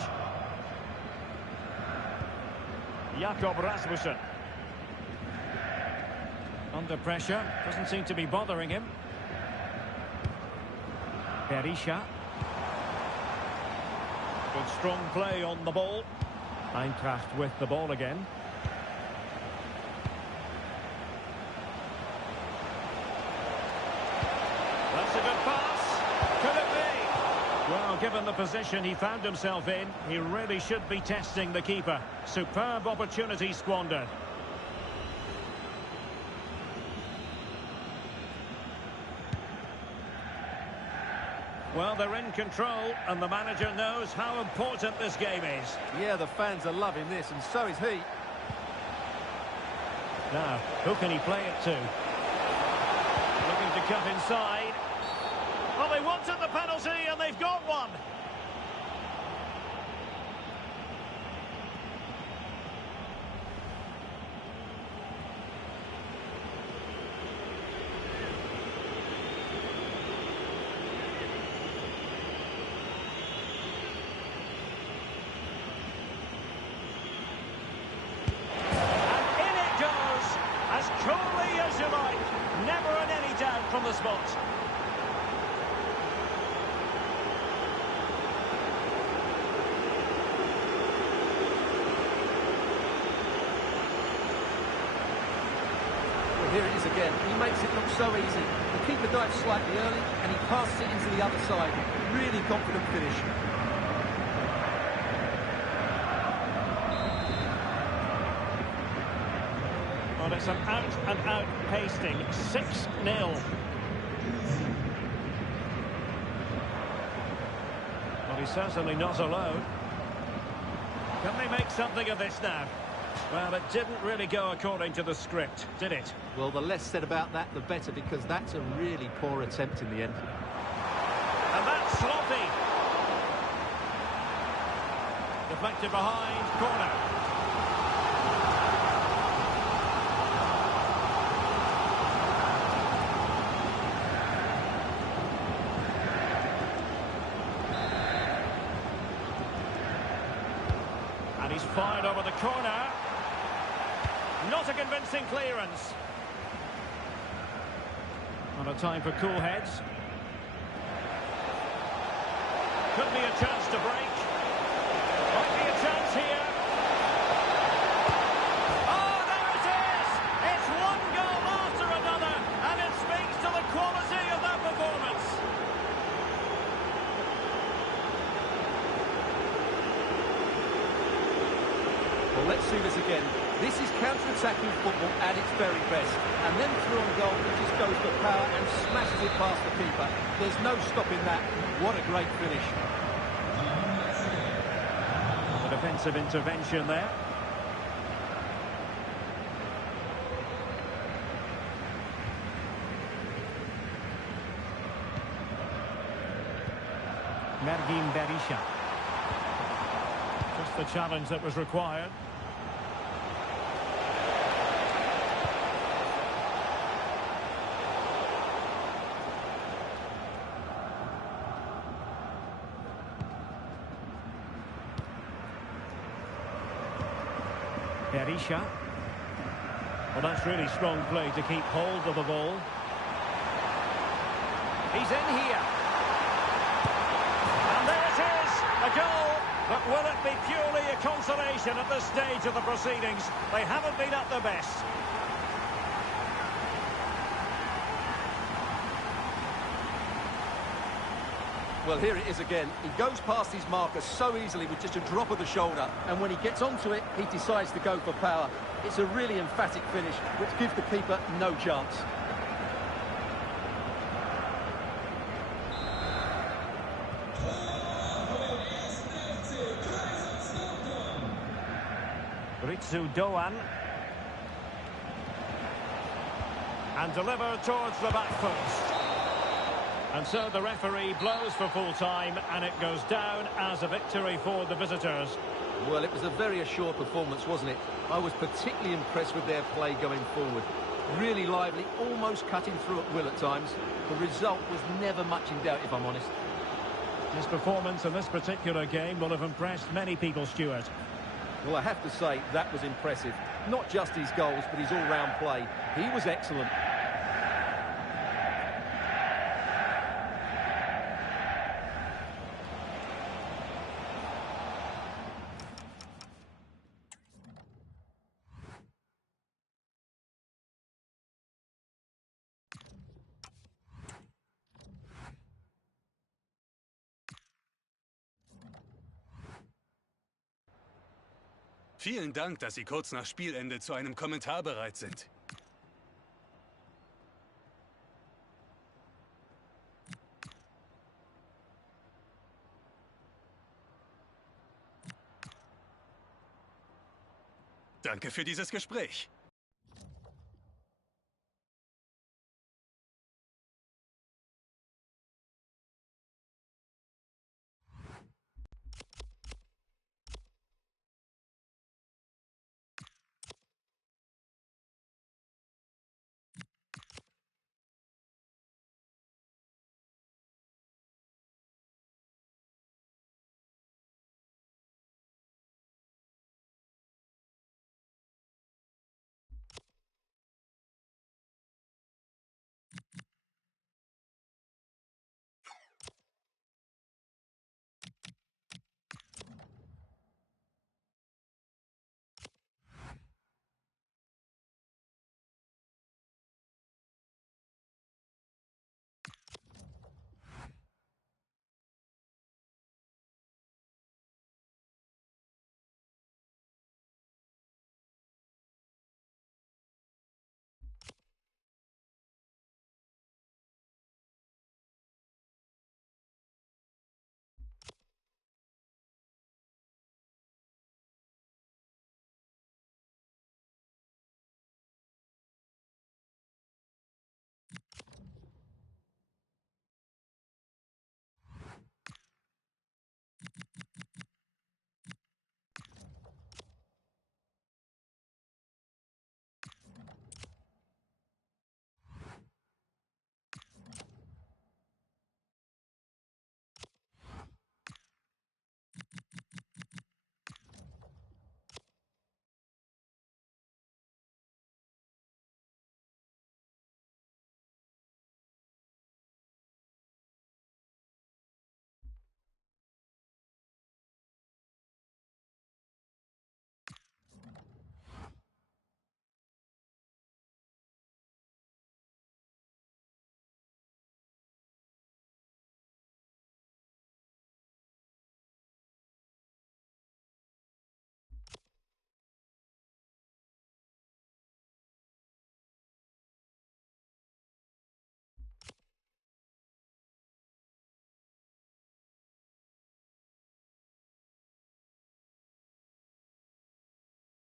Jakob Rasmussen. Under pressure. Doesn't seem to be bothering him. Berisha. Good strong play on the ball. Eintrachta with the ball again. That's a good pass. Could it be? Well, given the position he found himself in, he really should be testing the keeper. Superb opportunity squandered. Well, they're in control, and the manager knows how important this game is. Yeah, the fans are loving this, and so is he. Now, who can he play it to? Looking to cut inside. Well, they wanted the penalty and they've got one. As coolly as you like, never in any doubt from the spot. Well, here it is again. He makes it look so easy. The keeper dives slightly early and he passes it into the other side. Really confident finish. Well, it's an out-and-out pasting, 6-0. Well, he's certainly not alone. Can they make something of this now? Well, it didn't really go according to the script, did it? Well, the less said about that, the better, because that's a really poor attempt in the end. And that's sloppy. Deflected behind, corner. And he's fired over the corner. Not a convincing clearance. Not a time for cool heads. Could be a chance to break. Might be a chance here. Oh, there it is! It's one goal after another, and it speaks to the quality of that performance. Well, let's see this again. This is counter-attacking football at its very best. And then through on goal, he just goes for power and smashes it past the keeper. There's no stopping that. What a great finish. A defensive intervention there. Mergin Berisha. Just the challenge that was required. Berisha. Well, that's really strong play to keep hold of the ball. He's in here. And there it is, a goal. But will it be purely a consolation at this stage of the proceedings? They haven't been at their best. Well, here it is again. He goes past his marker so easily with just a drop of the shoulder. And when he gets onto it, he decides to go for power. It's a really emphatic finish, which gives the keeper no chance. Ritsu Doan. And delivered towards the back post. And so the referee blows for full time, and it goes down as a victory for the visitors. Well, it was a very assured performance, wasn't it? I was particularly impressed with their play going forward. Really lively, almost cutting through at will at times. The result was never much in doubt, if I'm honest. His performance in this particular game will have impressed many people, Stuart. Well, I have to say, that was impressive. Not just his goals, but his all-round play. He was excellent. Vielen Dank, dass Sie kurz nach Spielende zu einem Kommentar bereit sind. Danke für dieses Gespräch.